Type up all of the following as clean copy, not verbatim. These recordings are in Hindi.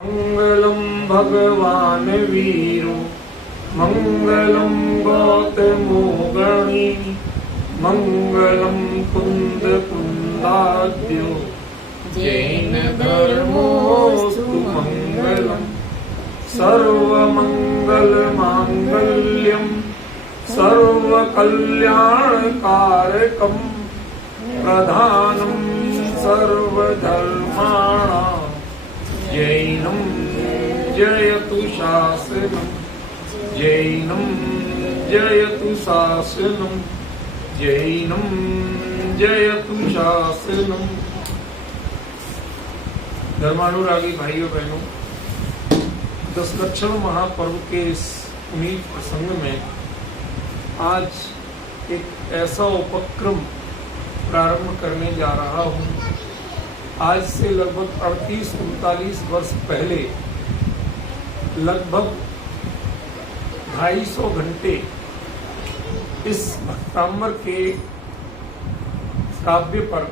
मंगलम भगवान वीरो मंगलम गौतमो गणी मंगलम कुंद कुंदाद्यो जैन धर्मोस्तु मंगलम सर्वमंगल मांगल्यम सर्वकल्याणकारकम प्रधानम सर्वधर्माणां जैनं जयतु शासनं जैनं जयतु शासनं जैनं जयतु शासनं। धर्मानुरागी भाइयों बहनों, दशलक्षण महापर्व के इस पुनीत प्रसंग में आज एक ऐसा उपक्रम प्रारंभ करने जा रहा हूँ। आज से लगभग 38-39 वर्ष पहले लगभग 250 घंटे इस भक्तांबर के काव्य पर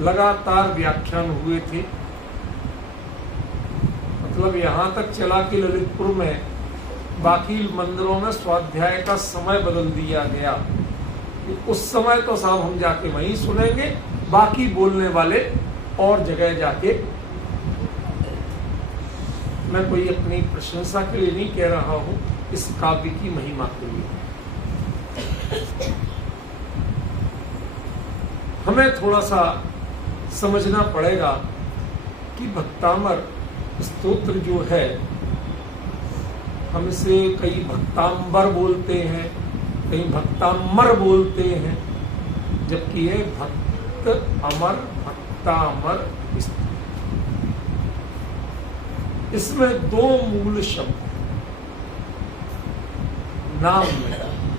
लगातार व्याख्यान हुए थे। मतलब यहाँ तक चला कि ललितपुर में बाकी मंदिरों में स्वाध्याय का समय बदल दिया गया। उस समय तो साहब हम जाके वहीं सुनेंगे, बाकी बोलने वाले और जगह जाके। मैं कोई अपनी प्रशंसा के लिए नहीं कह रहा हूं, इस काव्य की महिमा के लिए। हमें थोड़ा सा समझना पड़ेगा कि भक्तामर स्तोत्र जो है, हम इसे कई भक्तांबर बोलते हैं, कई भक्तामर बोलते हैं, जबकि ये भक्त अमर भक्तामर। इसमें दो मूल शब्द नाम में,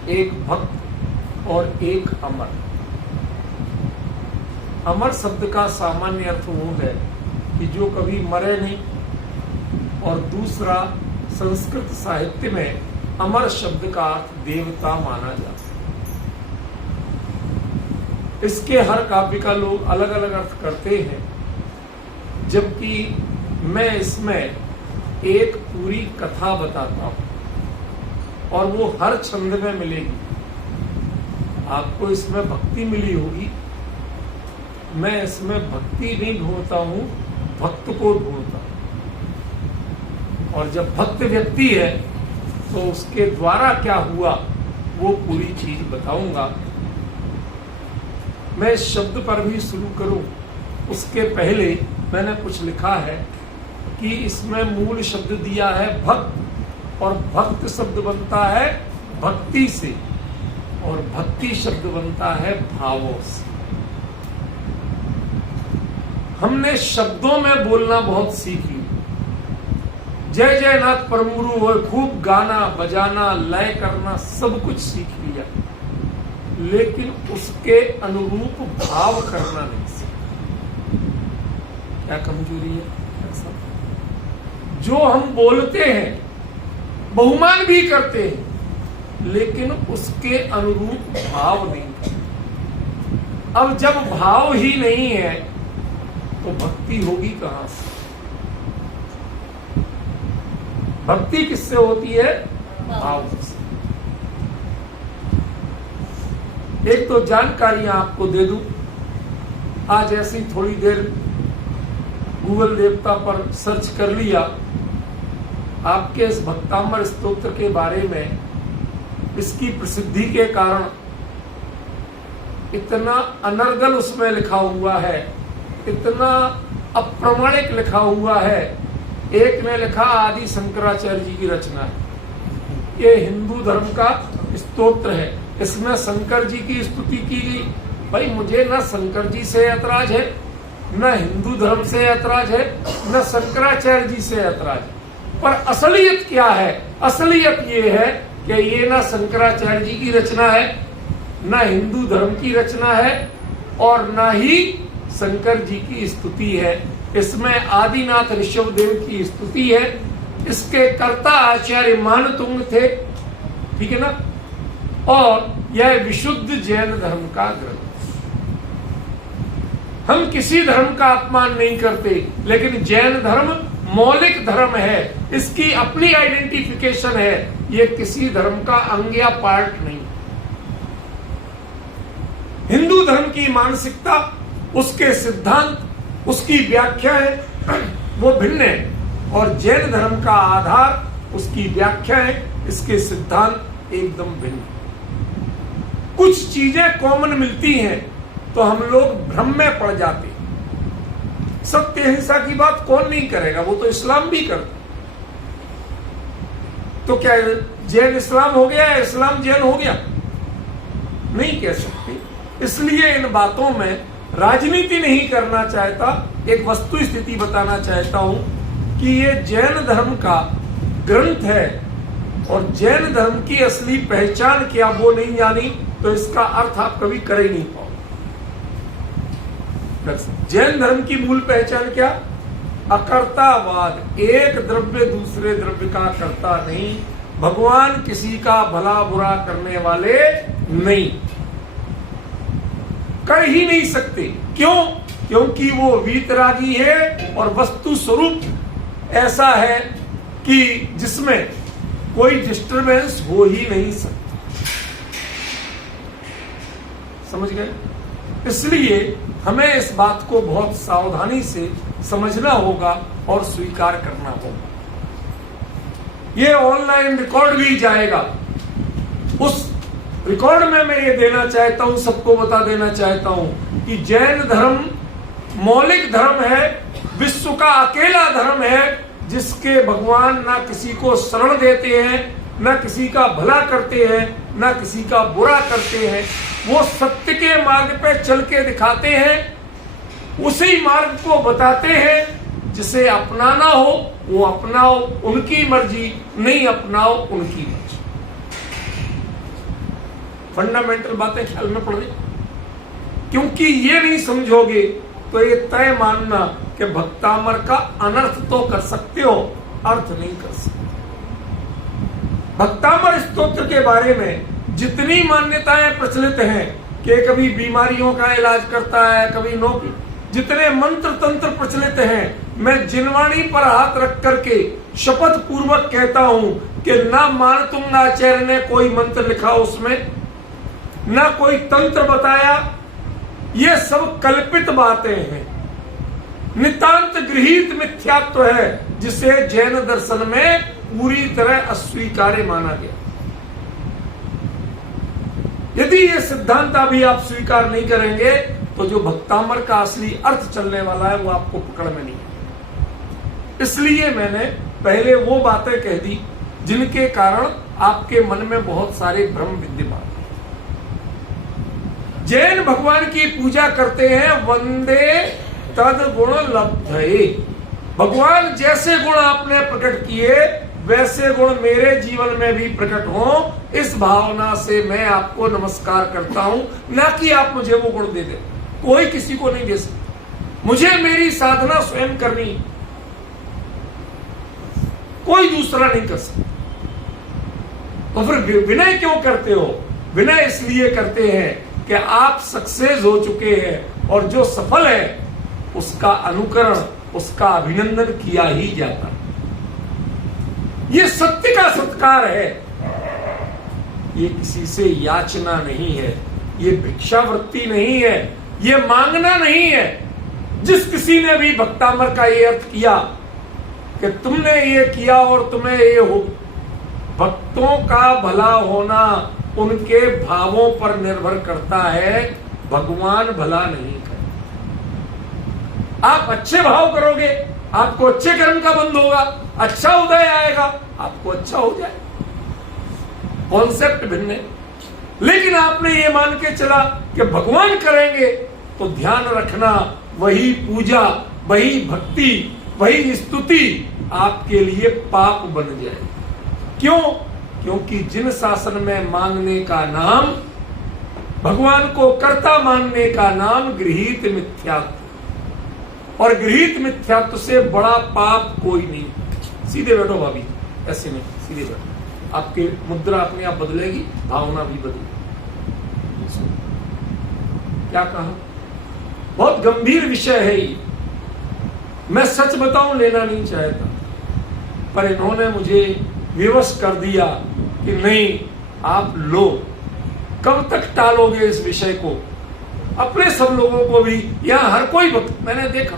एक भक्त और एक अमर। अमर शब्द का सामान्य अर्थ वो है कि जो कभी मरे नहीं, और दूसरा संस्कृत साहित्य में अमर शब्द का अर्थ देवता माना जाता है। इसके हर काव्य का लोग अलग अलग अर्थ करते हैं, जबकि मैं इसमें एक पूरी कथा बताता हूं और वो हर छंद में मिलेगी। आपको इसमें भक्ति मिली होगी, मैं इसमें भक्ति नहीं ढूंढता हूं, भक्त को ढूंढता हूं। और जब भक्त व्यक्ति है तो उसके द्वारा क्या हुआ वो पूरी चीज बताऊंगा। मैं इस शब्द पर भी शुरू करूं उसके पहले मैंने कुछ लिखा है कि इसमें मूल शब्द दिया है भक्त, और भक्त शब्द बनता है भक्ति से, और भक्ति शब्द बनता है भावों से। हमने शब्दों में बोलना बहुत सीख लिया। जय जय नाथ परमुरु हो, खूब गाना बजाना लय करना सब कुछ सीख लिया, लेकिन उसके अनुरूप भाव करना नहीं सीखा। क्या कमजोरी है? जो हम बोलते हैं, बहुमान भी करते हैं, लेकिन उसके अनुरूप भाव नहीं करते। अब जब भाव ही नहीं है तो भक्ति होगी कहां से? भक्ति किससे होती है? भाव से। एक तो जानकारियां आपको दे दूं। आज ऐसी थोड़ी देर गूगल देवता पर सर्च कर लिया, आपके इस भक्तामर स्तोत्र के बारे में, इसकी प्रसिद्धि के कारण इतना अनर्गल उसमें लिखा हुआ है, इतना अप्रामाणिक लिखा हुआ है। एक ने लिखा आदि शंकराचार्य जी की रचना है, ये हिंदू धर्म का स्तोत्र है, इसमें शंकर जी की स्तुति की गई। भाई मुझे न शंकर जी से ऐतराज है, न हिंदू धर्म से ऐतराज है, न शंकराचार्य जी से ऐतराज है, पर असलियत क्या है? असलियत ये है कि ये न शंकराचार्य जी की रचना है, न हिंदू धर्म की रचना है, और न ही शंकर जी की स्तुति है। इसमें आदिनाथ ऋषभदेव की स्तुति है। इसके कर्ता आचार्य मानतुंग थे, ठीक है ना। और यह विशुद्ध जैन धर्म का ग्रंथ। हम किसी धर्म का अपमान नहीं करते, लेकिन जैन धर्म मौलिक धर्म है, इसकी अपनी आइडेंटिफिकेशन है, ये किसी धर्म का अंग या पार्ट नहीं। हिंदू धर्म की मानसिकता, उसके सिद्धांत, उसकी व्याख्याएं वो भिन्न है, और जैन धर्म का आधार, उसकी व्याख्याएं, इसके सिद्धांत एकदम भिन्न। कुछ चीजें कॉमन मिलती हैं तो हम लोग भ्रम में पड़ जाते हैं। सत्य हिंसा की बात कौन नहीं करेगा, वो तो इस्लाम भी करता। तो क्या जैन इस्लाम हो गया, इस्लाम जैन हो गया? नहीं कह सकते। इसलिए इन बातों में राजनीति नहीं करना चाहता, एक वस्तु स्थिति बताना चाहता हूं कि ये जैन धर्म का ग्रंथ है, और जैन धर्म की असली पहचान क्या वो नहीं जानी तो इसका अर्थ आप कभी कर ही नहीं पाओगे। जैन धर्म की मूल पहचान क्या? अकर्तावाद, एक द्रव्य दूसरे द्रव्य का कर्ता नहीं, भगवान किसी का भला बुरा करने वाले नहीं, कर ही नहीं सकते। क्यों? क्योंकि वो वीतरागी है और वस्तु स्वरूप ऐसा है कि जिसमें कोई डिस्टरबेंस हो ही नहीं सकता। समझ गए? इसलिए हमें इस बात को बहुत सावधानी से समझना होगा और स्वीकार करना होगा। ये ऑनलाइन रिकॉर्ड भी जाएगा, उस रिकॉर्ड में मैं ये देना चाहता हूं, सबको बता देना चाहता हूं कि जैन धर्म मौलिक धर्म है, विश्व का अकेला धर्म है जिसके भगवान ना किसी को शरण देते हैं, ना किसी का भला करते हैं, ना किसी का बुरा करते हैं। वो सत्य के मार्ग पे चल के दिखाते हैं, उसी मार्ग को बताते हैं। जिसे अपनाना हो वो अपनाओ, उनकी मर्जी, नहीं अपनाओ उनकी मर्जी। फंडामेंटल बातें ख्याल में पड़ गई। क्योंकि ये नहीं समझोगे तो ये तय मानना कि भक्तामर का अनर्थ तो कर सकते हो, अर्थ नहीं कर सकते। भक्तामर स्तोत्र के बारे में जितनी मान्यताएं प्रचलित हैं कि कभी बीमारियों का इलाज करता है, कभी नौकरी, जितने मंत्र तंत्र प्रचलित हैं, मैं जिनवाणी पर हाथ रख करके शपथ पूर्वक कहता हूं कि ना मानतुंगाचार्य ने कोई मंत्र लिखा उसमें, ना कोई तंत्र बताया। ये सब कल्पित बातें हैं, नितांत गृहीत मिथ्यात्व है, जिसे जैन दर्शन में पूरी तरह अस्वीकार्य माना गया। यदि ये सिद्धांत अभी आप स्वीकार नहीं करेंगे तो जो भक्तामर का असली अर्थ चलने वाला है वो आपको पकड़ में नहीं है। इसलिए मैंने पहले वो बातें कह दी जिनके कारण आपके मन में बहुत सारे भ्रम विद्यमान। जैन भगवान की पूजा करते हैं वंदे तद गुण लब्धये। भगवान जैसे गुण आपने प्रकट किए वैसे गुण मेरे जीवन में भी प्रकट हो, इस भावना से मैं आपको नमस्कार करता हूं, ना कि आप मुझे वो गुण दे दें। कोई किसी को नहीं दे सकता, मुझे मेरी साधना स्वयं करनी, कोई दूसरा नहीं कर सकता। तो फिर विनय क्यों करते हो? विनय इसलिए करते हैं कि आप सक्सेस हो चुके हैं, और जो सफल है उसका अनुकरण, उसका अभिनंदन किया ही जाता है। ये सत्य का सत्कार है, ये किसी से याचना नहीं है, ये भिक्षावृत्ति नहीं है, ये मांगना नहीं है। जिस किसी ने भी भक्तामर का ये अर्थ किया कि तुमने ये किया और तुम्हें ये हो, भक्तों का भला होना उनके भावों पर निर्भर करता है, भगवान भला नहीं करता। आप अच्छे भाव करोगे, आपको अच्छे कर्म का बंध होगा, अच्छा उदय आएगा, आपको अच्छा हो जाए। कॉन्सेप्ट भिन्न है, लेकिन आपने ये मान के चला कि भगवान करेंगे, तो ध्यान रखना वही पूजा, वही भक्ति, वही स्तुति आपके लिए पाप बन जाए। क्यों? क्योंकि जिन शासन में मांगने का नाम, भगवान को कर्ता मानने का नाम गृहीत मिथ्यात्व, और गृहीत मिथ्यात्व से बड़ा पाप कोई नहीं। सीधे बैठो भाभी, ऐसे नहीं, सीधे बैठो, आपकी मुद्रा अपने आप बदलेगी, भावना भी बदलेगी। क्या कहा? बहुत गंभीर विषय है ये, मैं सच बताऊं, लेना नहीं चाहता, पर इन्होंने मुझे विवश कर दिया कि नहीं, आप लो। कब तक टालोगे इस विषय को? अपने सब लोगों को भी, यहां हर कोई मैंने देखा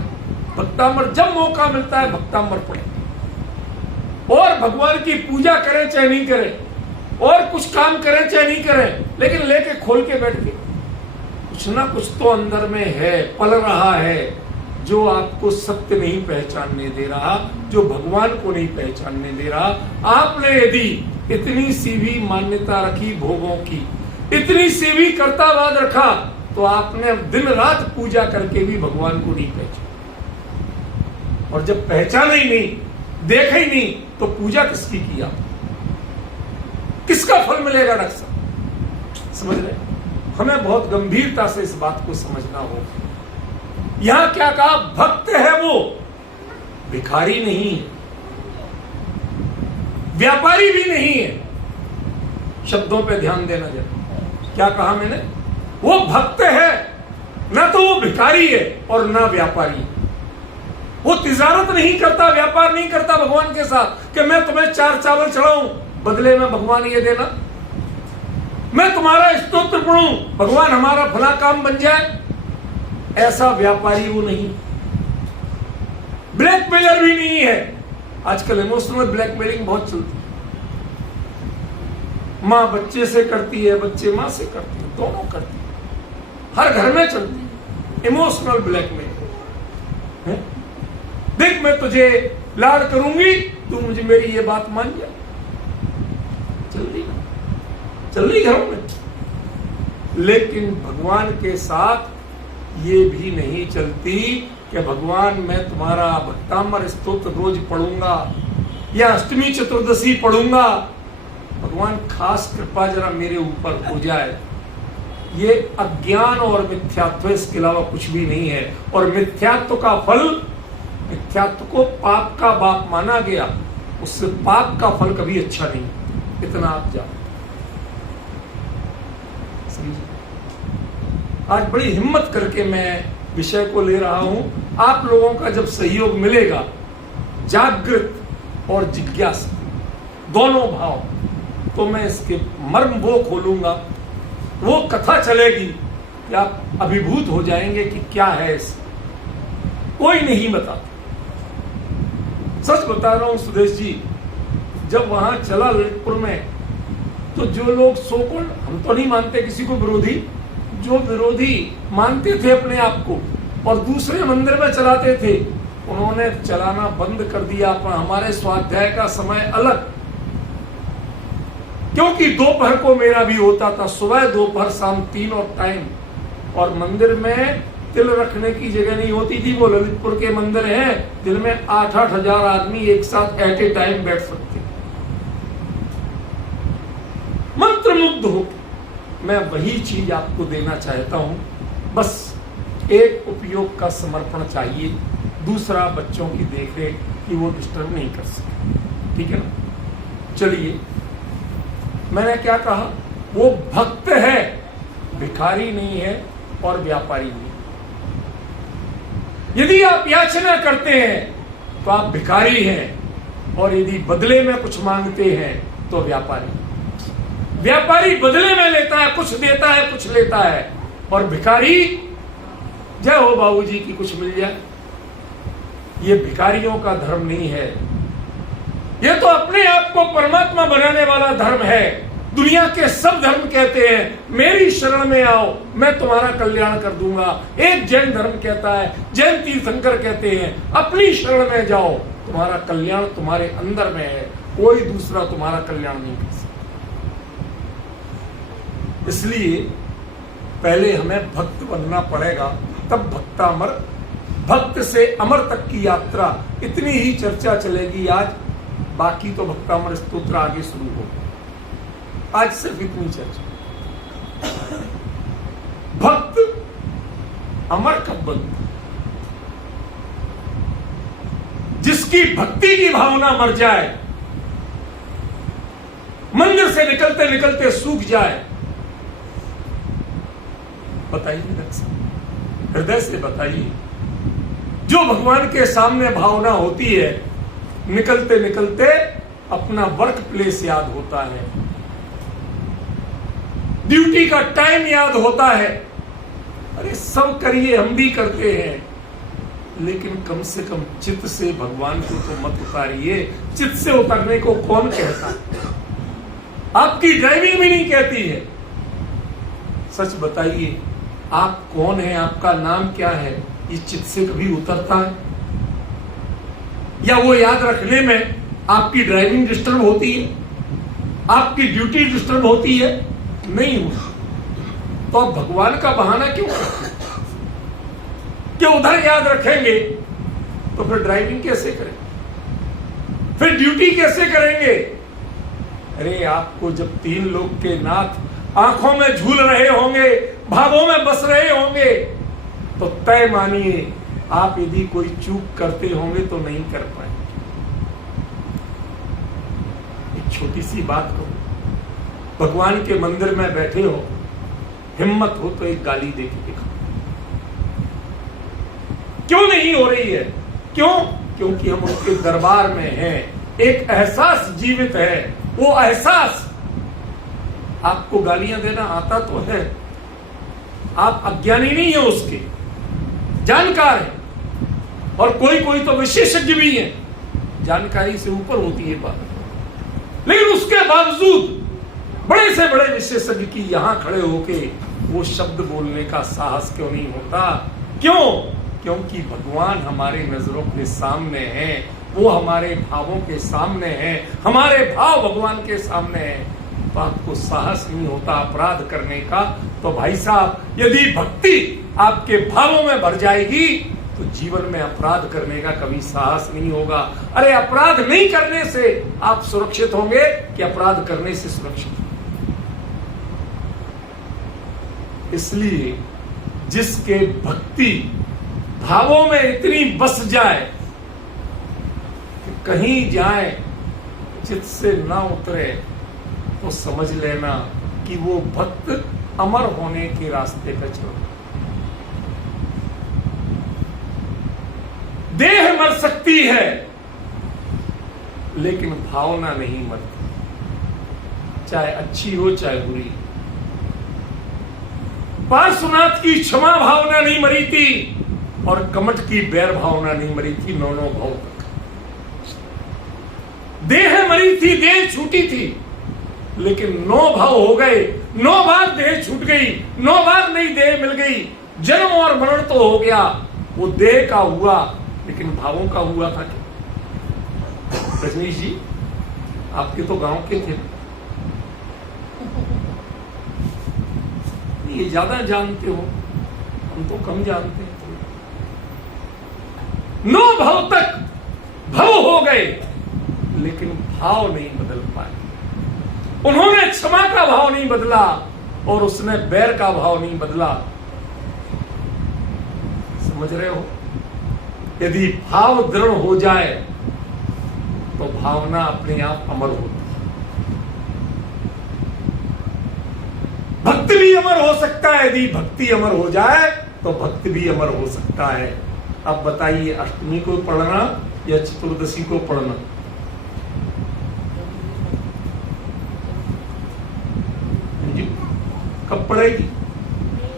भक्तामर, जब मौका मिलता है भक्तामर पढ़े और भगवान की पूजा करें चाहे नहीं करें, और कुछ काम करें चाहे नहीं करें, लेकिन लेके खोल के बैठ के कुछ ना कुछ तो अंदर में है, पल रहा है, जो आपको सत्य नहीं पहचानने दे रहा, जो भगवान को नहीं पहचानने दे रहा। आपने यदि इतनी सी भी मान्यता रखी भोगों की, इतनी सी भी कर्तावाद रखा, तो आपने दिन रात पूजा करके भी भगवान को नहीं पहचाना। और जब पहचाना ही नहीं, देखा ही नहीं, तो पूजा किसकी किया? किसका फल मिलेगा? डॉक्टर साहब समझ रहे? हमें बहुत गंभीरता से इस बात को समझना होगा। यहां क्या कहा? भक्त है वो, भिखारी नहीं है, व्यापारी भी नहीं है। शब्दों पे ध्यान देना जरा। क्या कहा मैंने? वो भक्त है, ना तो वो भिखारी है और ना व्यापारी है। वो तिजारत नहीं करता, व्यापार नहीं करता भगवान के साथ कि मैं तुम्हें 4 चावल चढ़ाऊं, बदले में भगवान ये देना, मैं तुम्हारा स्तोत्र पढ़ूं, भगवान हमारा भला काम बन जाए। ऐसा व्यापारी वो नहीं। ब्लैकमेलर भी नहीं है। आजकल इमोशनल ब्लैकमेलिंग बहुत चलती है। मां बच्चे से करती है, बच्चे मां से करती है, दोनों करती है, हर घर में चलती है इमोशनल ब्लैकमेल। देख, मैं तुझे लाड़ करूंगी, तू मुझे मेरी ये बात मान जा। चल रही घरों में। लेकिन भगवान के साथ ये भी नहीं चलती कि भगवान मैं तुम्हारा भक्तामर स्तोत्र रोज पढ़ूंगा या अष्टमी चतुर्दशी पढ़ूंगा, भगवान खास कृपा जरा मेरे ऊपर हो जाए। ये अज्ञान और मिथ्यात्व, इसके अलावा कुछ भी नहीं है। और मिथ्यात्व का फल, मिथ्यात्व को पाप का बाप माना गया, उससे पाप का फल कभी अच्छा नहीं। इतना आप जाओ, समझिए। आज बड़ी हिम्मत करके मैं विषय को ले रहा हूं। आप लोगों का जब सहयोग मिलेगा, जागृत और जिज्ञासा दोनों भाव, तो मैं इसके मर्म वो खोलूंगा, वो कथा चलेगी कि आप अभिभूत हो जाएंगे कि क्या है इस। कोई नहीं बताता। सच बता रहा हूं सुदेश जी, जब वहां चला ललितपुर में, तो जो लोग सोकोल्ड, हम तो नहीं मानते किसी को विरोधी, जो विरोधी मानते थे अपने आप को और दूसरे मंदिर में चलाते थे, उन्होंने चलाना बंद कर दिया। पर हमारे स्वाध्याय का समय अलग, क्योंकि दोपहर को मेरा भी होता था, सुबह दोपहर शाम तीनों टाइम। और मंदिर में तिल रखने की जगह नहीं होती थी। वो ललितपुर के मंदिर हैं जिनमें 8-8 हजार आदमी एक साथ एट ए टाइम बैठ सकते। मंत्र मुग्ध हो, मैं वही चीज आपको देना चाहता हूं। बस एक उपयोग का समर्पण चाहिए, दूसरा बच्चों की देखरेख कि वो डिस्टर्ब नहीं कर सके। ठीक है ना? चलिए, मैंने क्या कहा? वो भक्त है, भिखारी नहीं है और व्यापारी नहीं। यदि आप याचना करते हैं तो आप भिखारी हैं, और यदि बदले में कुछ मांगते हैं तो व्यापारी। व्यापारी बदले में लेता है, कुछ देता है, कुछ लेता है, और भिखारी जय हो बाबूजी की कुछ मिल जाए। ये भिखारियों का धर्म नहीं है। ये तो अपने आप को परमात्मा बनाने वाला धर्म है। दुनिया के सब धर्म कहते हैं मेरी शरण में आओ, मैं तुम्हारा कल्याण कर दूंगा। एक जैन धर्म कहता है, जैन तीर्थंकर कहते हैं अपनी शरण में जाओ, तुम्हारा कल्याण तुम्हारे अंदर में है, कोई दूसरा तुम्हारा कल्याण नहीं कर सकता। इसलिए पहले हमें भक्त बनना पड़ेगा, तब भक्तामर, भक्त से अमर तक की यात्रा। इतनी ही चर्चा चलेगी आज, बाकी तो भक्तामर स्तोत्र आगे शुरू होगा। आज सिर्फ इतनी चर्चा। भक्त अमर कब बनता? जिसकी भक्ति की भावना मर जाए, मंदिर से निकलते निकलते सूख जाए। बताइए, हृदय से बताइए, जो भगवान के सामने भावना होती है, निकलते निकलते अपना वर्क प्लेस याद होता है, ड्यूटी का टाइम याद होता है। अरे सब करिए, हम भी करते हैं, लेकिन कम से कम चित्त से भगवान को तो मत उतारिए। चित्त से उतरने को कौन कहता है? आपकी ड्राइविंग भी नहीं कहती है। सच बताइए, आप कौन है, आपका नाम क्या है, ये चित्त से कभी उतरता है? या वो याद रखने में आपकी ड्राइविंग डिस्टर्ब होती है, आपकी ड्यूटी डिस्टर्ब होती है? नहीं होती। तो आप भगवान का बहाना क्यों करते? कि उधर याद रखेंगे तो फिर ड्राइविंग कैसे करें, फिर ड्यूटी कैसे करेंगे? अरे आपको जब 3 लोग के नाथ आंखों में झूल रहे होंगे, भावों में बस रहे होंगे, तो तय मानिए आप यदि कोई चूक करते होंगे तो नहीं कर पाए। एक छोटी सी बात कहूं, भगवान के मंदिर में बैठे हो, हिम्मत हो तो एक गाली दे के दिखाओ। क्यों नहीं हो रही है? क्यों? क्योंकि हम उसके दरबार में हैं। एक एहसास जीवित है, वो एहसास। आपको गालियां देना आता तो है, आप अज्ञानी नहीं है, उसके जानकार है। और कोई कोई तो विशेषज्ञ भी है, जानकारी से ऊपर होती है बात। लेकिन उसके बावजूद बड़े से बड़े विशेषज्ञ की यहां खड़े होके वो शब्द बोलने का साहस क्यों नहीं होता? क्यों? क्योंकि भगवान हमारे नजरों के सामने हैं, वो हमारे भावों के सामने हैं, हमारे भाव भगवान के सामने हैं। तो आपको साहस नहीं होता अपराध करने का। तो भाई साहब, यदि भक्ति आपके भावों में भर जाएगी तो जीवन में अपराध करने का कभी साहस नहीं होगा। अरे अपराध नहीं करने से आप सुरक्षित होंगे कि अपराध करने से सुरक्षित? इसलिए जिसके भक्ति भावों में इतनी बस जाए कि कहीं जाए चित्त से ना उतरे, तो समझ लेना कि वो भक्त अमर होने के रास्ते पर चल। देह मर सकती है लेकिन भावना नहीं मरती, चाहे अच्छी हो चाहे बुरी। पार्श्वनाथ की क्षमा भावना नहीं मरी थी और कमठ की बैर भावना नहीं मरी थी 9 भाव तक। देह मरी थी, देह छूटी थी, लेकिन 9 भाव हो गए। 9 बार देह छूट गई, 9 बार नई देह मिल गई। जन्म और मरण तो हो गया, वो देह का हुआ, लेकिन भावों का हुआ था क्या? रजनीश जी, आपके तो गांव के थे, ये ज्यादा जानते हो, हम तो कम जानते हैं। 9 भाव तक भव हो गए, लेकिन भाव नहीं बदल पाए। उन्होंने क्षमा का भाव नहीं बदला और उसने बैर का भाव नहीं बदला। समझ रहे हो? यदि भाव दृढ़ हो जाए तो भावना अपने आप अमर होती है। भक्त भी अमर हो सकता है, यदि भक्ति अमर हो जाए तो भक्त भी अमर हो सकता है। अब बताइए, अष्टमी को पढ़ना या चतुर्दशी को पढ़ना? कब पढ़ेगी?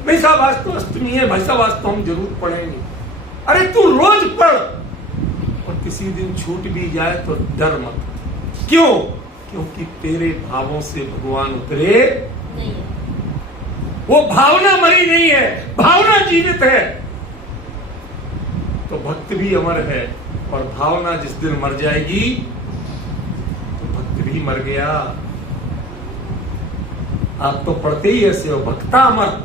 नहीं साहब, आज तो अष्टमी है। भाई साहब, आज तो हम जरूर पढ़ेंगे। अरे तू रोज पढ़, और किसी दिन छूट भी जाए तो डर मत। क्यों? क्योंकि तेरे भावों से भगवान उतरे नहीं। वो भावना मरी नहीं है, भावना जीवित है। तो भक्त भी अमर है, और भावना जिस दिन मर जाएगी तो भक्त भी मर गया। आप तो पढ़ते ही ऐसे हो, भक्ता अमर।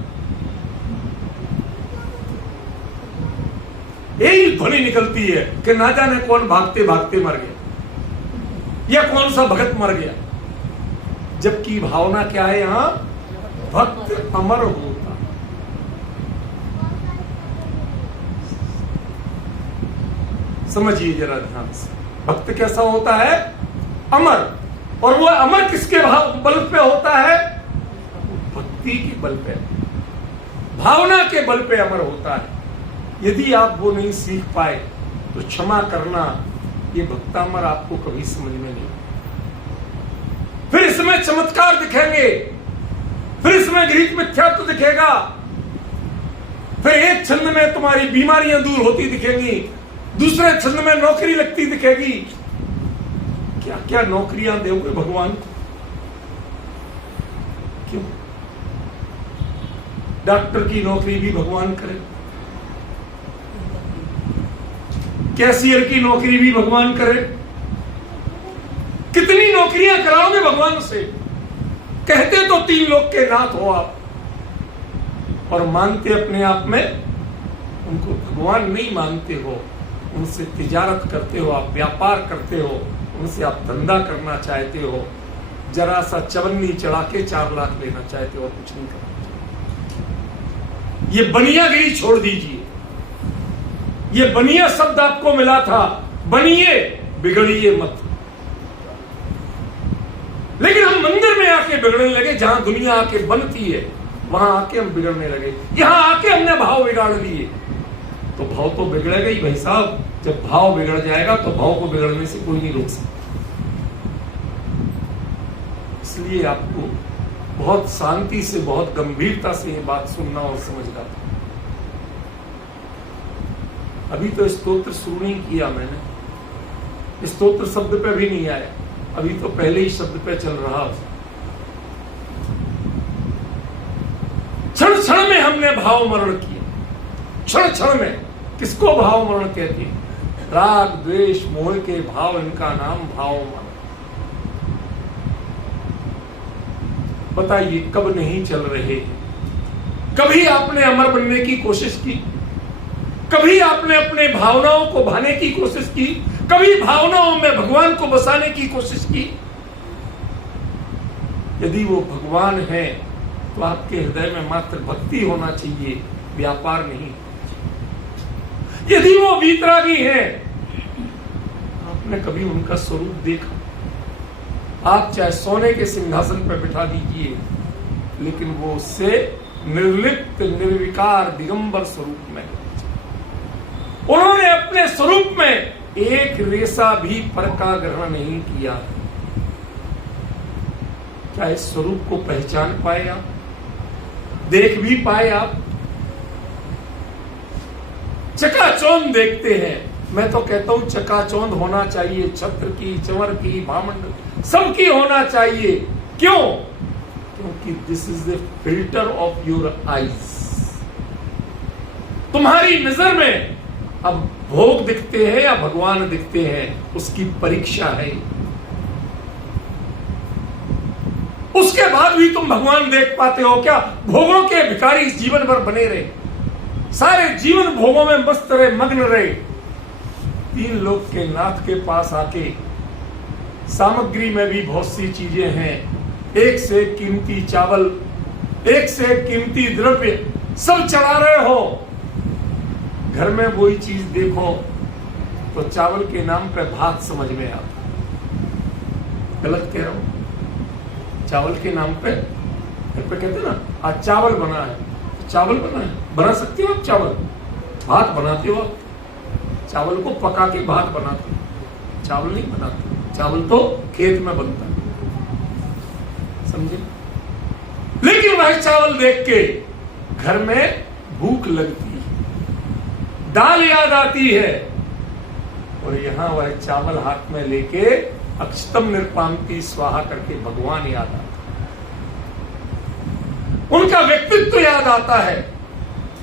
यही ध्वनि निकलती है कि ना जाने कौन भागते भागते मर गया या कौन सा भगत मर गया। जबकि भावना क्या है? यहां भक्त अमर होता। समझिए जरा ध्यान से, भक्त कैसा होता है? अमर। और वो अमर किसके बल पे होता है? भक्ति के बल पे, भावना के बल पे अमर होता है। यदि आप वो नहीं सीख पाए तो क्षमा करना, ये भक्तामर आपको कभी समझ में नहीं। फिर इसमें चमत्कार दिखेंगे, फिर इसमें गृहीत मिथ्यात्व दिखेगा, फिर एक छंद में तुम्हारी बीमारियां दूर होती दिखेंगी, दूसरे छंद में नौकरी लगती दिखेगी। क्या क्या नौकरियां दोगे भगवान? क्यों? डॉक्टर की नौकरी भी भगवान करे, कैशियर की नौकरी भी भगवान करे, कितनी नौकरियां कराओगे भगवान से? कहते तो 3 लोक के नाथ हो आप, और मानते अपने आप में उनको भगवान नहीं मानते हो। उनसे तिजारत करते हो, आप व्यापार करते हो, उनसे आप धंधा करना चाहते हो, जरा सा चवन्नी चढ़ा के 4 लाख लेना चाहते हो और कुछ नहीं करना चाहते। ये बनियागिरी छोड़ दीजिए। ये बनिया शब्द आपको मिला था, बनिए बिगड़िए मत। लेकिन हम मंदिर में आके बिगड़ने लगे, जहां दुनिया आके बनती है वहां आके हम बिगड़ने लगे। यहां आके हमने भाव बिगाड़ लिए, तो भाव तो बिगड़ेगा ही भाई साहब। जब भाव बिगड़ जाएगा तो भाव को बिगड़ने से कोई नहीं रोक सकता। इसलिए आपको बहुत शांति से, बहुत गंभीरता से ये बात सुनना और समझना था। अभी तो स्तोत्र शुरू नहीं किया मैंने, स्तोत्र शब्द पे भी नहीं आया, अभी तो पहले ही शब्द पे चल रहा। क्षण क्षण में हमने भाव मरण किया, क्षण क्षण में। किसको भाव मरण कहते हैं? राग द्वेष मोह के भाव, इनका नाम भाव मरण। बताइए कब नहीं चल रहे? कभी आपने अमर बनने की कोशिश की? कभी आपने अपने भावनाओं को भाने की कोशिश की? कभी भावनाओं में भगवान को बसाने की कोशिश की? यदि वो भगवान है तो आपके हृदय में मात्र भक्ति होना चाहिए, व्यापार नहीं। यदि वो वीतरागी है, आपने कभी उनका स्वरूप देखा? आप चाहे सोने के सिंहासन पर बिठा दीजिए, लेकिन वो उससे निर्लिप्त निर्विकार दिगंबर स्वरूप में। उन्होंने अपने स्वरूप में एक रेशा भी फर्क का ग्रहण नहीं किया। क्या इस स्वरूप को पहचान पाए आप? देख भी पाए आप? चकाचौंध देखते हैं। मैं तो कहता हूं चकाचौंध होना चाहिए, छत्र की, चंवर की, भामंड सबकी होना चाहिए। क्यों? क्योंकि this is the filter of your eyes. तुम्हारी नजर में अब भोग दिखते हैं या भगवान दिखते हैं, उसकी परीक्षा है। उसके बाद भी तुम भगवान देख पाते हो क्या? भोगों के भिखारी इस जीवन भर बने रहे, सारे जीवन भोगों में मस्त रहे, मग्न रहे। 3 लोक के नाथ के पास आके सामग्री में भी बहुत सी चीजें हैं, एक से एक कीमती चावल, एक से एक कीमती द्रव्य सब चढ़ा रहे हो। घर में वही चीज देखो तो चावल के नाम पे भात समझ में आता। गलत कह रहा हूं? चावल के नाम पे घर पे कहते ना, आज चावल बना है, तो चावल बना है। बना सकते हो आप चावल? भात बनाते हो आप? चावल को पका के भात बनाते हो, चावल नहीं बनाते। चावल तो खेत में बनता है, समझे? लेकिन वह चावल देख के घर में भूख लगती है, दाल याद आती है, और यहां वह चावल हाथ में लेके अक्षतम निर्पांति स्वाहा करके भगवान याद आता है, उनका व्यक्तित्व याद आता है।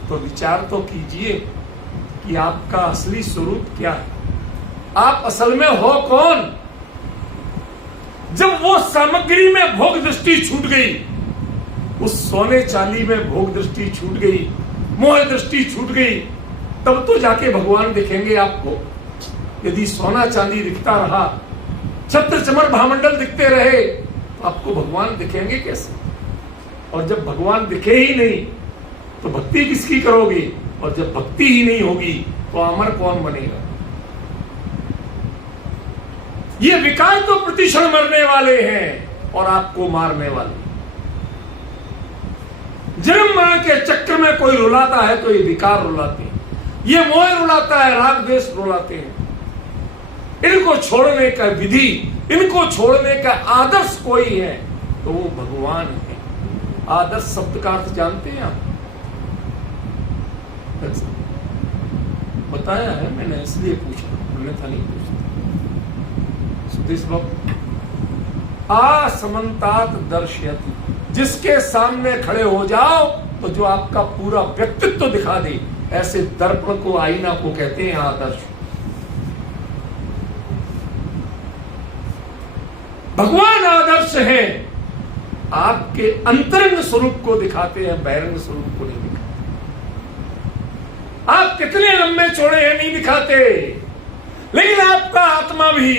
तो विचार तो कीजिए कि आपका असली स्वरूप क्या है? आप असल में हो कौन? जब वो सामग्री में भोग दृष्टि छूट गई, उस सोने चांदी में भोग दृष्टि छूट गई, मोह दृष्टि छूट गई, तब तो जाके भगवान दिखेंगे आपको। यदि सोना चांदी दिखता रहा, छत्र चमर भामंडल दिखते रहे, तो आपको भगवान दिखेंगे कैसे? और जब भगवान दिखे ही नहीं तो भक्ति किसकी करोगे? और जब भक्ति ही नहीं होगी तो अमर कौन बनेगा? ये विकार तो प्रतिक्षण मरने वाले हैं और आपको मारने वाले। जन्म मरण के चक्र में कोई रुलाता है तो ये विकार रुलाते हैं। ये मोह रुलाता है, राग द्वेष रुलाते हैं। इनको छोड़ने का विधि, इनको छोड़ने का आदर्श कोई है तो वो भगवान है। आदर्श शब्द का अर्थ जानते हैं आप? बताया है मैंने, इसलिए पूछा, अन्यथा नहीं पूछता। सुदेश बाबू, आसमंतात दर्शयति, जिसके सामने खड़े हो जाओ तो जो आपका पूरा व्यक्तित्व दिखा दे, ऐसे दर्पण को, आईना को कहते हैं आदर्श। भगवान आदर्श है, आपके अंतरंग स्वरूप को दिखाते हैं, बहिरंग स्वरूप को नहीं दिखाते। आप कितने लंबे चौड़े हैं नहीं दिखाते, लेकिन आपका आत्मा भी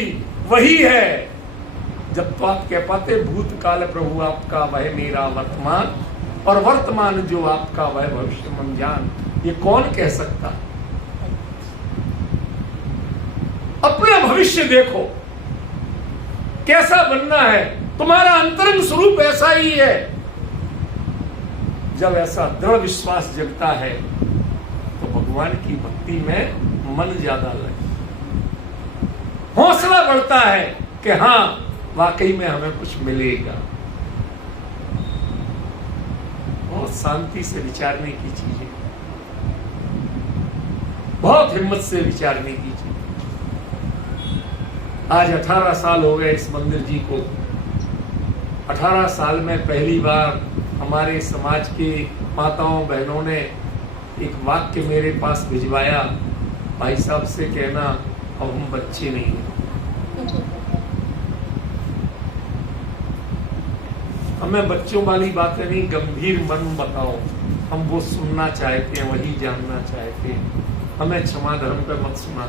वही है। जब तो आप कह पाते भूतकाल प्रभु आपका वह मेरा वर्तमान, और वर्तमान जो आपका वह भविष्य मन जान, ये कौन कह सकता? अपना भविष्य देखो कैसा बनना है, तुम्हारा अंतरंग स्वरूप ऐसा ही है। जब ऐसा दृढ़ विश्वास जगता है तो भगवान की भक्ति में मन ज्यादा लगे, हौसला बढ़ता है कि हाँ वाकई में हमें कुछ मिलेगा। बहुत शांति से विचारने की चीज है, बहुत हिम्मत से विचारने की चीज। आज 18 साल हो गए इस मंदिर जी को। 18 साल में पहली बार हमारे समाज के माताओं बहनों ने एक वाक्य मेरे पास भिजवाया, भाई साहब से कहना अब हम बच्चे नहीं हैं, हमें बच्चों वाली बातें नहीं, गंभीर मन बताओ, हम वो सुनना चाहते हैं, वही जानना चाहते हैं, हमें क्षमा धर्म पे मत सुना।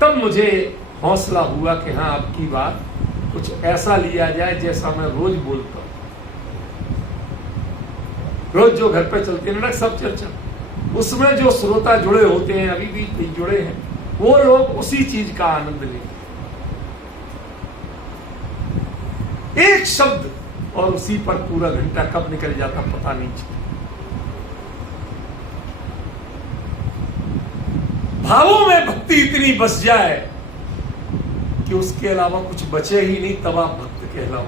तब मुझे हौसला हुआ कि हाँ आपकी बात कुछ ऐसा लिया जाए जैसा मैं रोज बोलता हूं। रोज जो घर पे चलती है ना सब चर्चा, उसमें जो श्रोता जुड़े होते हैं, अभी भी जुड़े हैं, वो लोग उसी चीज का आनंद लेते। एक शब्द और उसी पर पूरा घंटा कब निकल जाता पता नहीं चलता। भावों में भक्ति इतनी बस जाए कि उसके अलावा कुछ बचे ही नहीं, तब आप भक्त कहलाओ।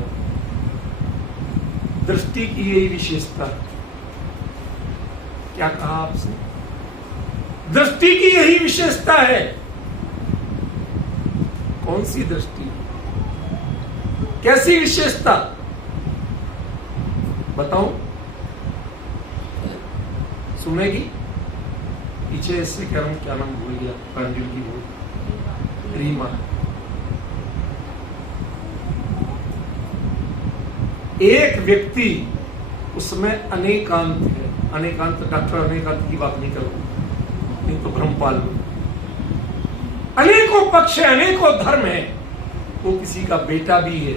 दृष्टि की यही विशेषता है। क्या कहा आपसे? दृष्टि की यही विशेषता है। कौन सी दृष्टि, कैसी विशेषता बताऊं? सुनेगी? पीछे इससे क्या नाम भूल गया, प्रांजल की भूल, रीमा। एक व्यक्ति उसमें अनेकांत है। अनेकांत डॉक्टर अनेकांत की बात नहीं करूं, नहीं तो भ्रमपाल। अनेकों पक्ष है, अनेकों धर्म है। वो किसी का बेटा भी है,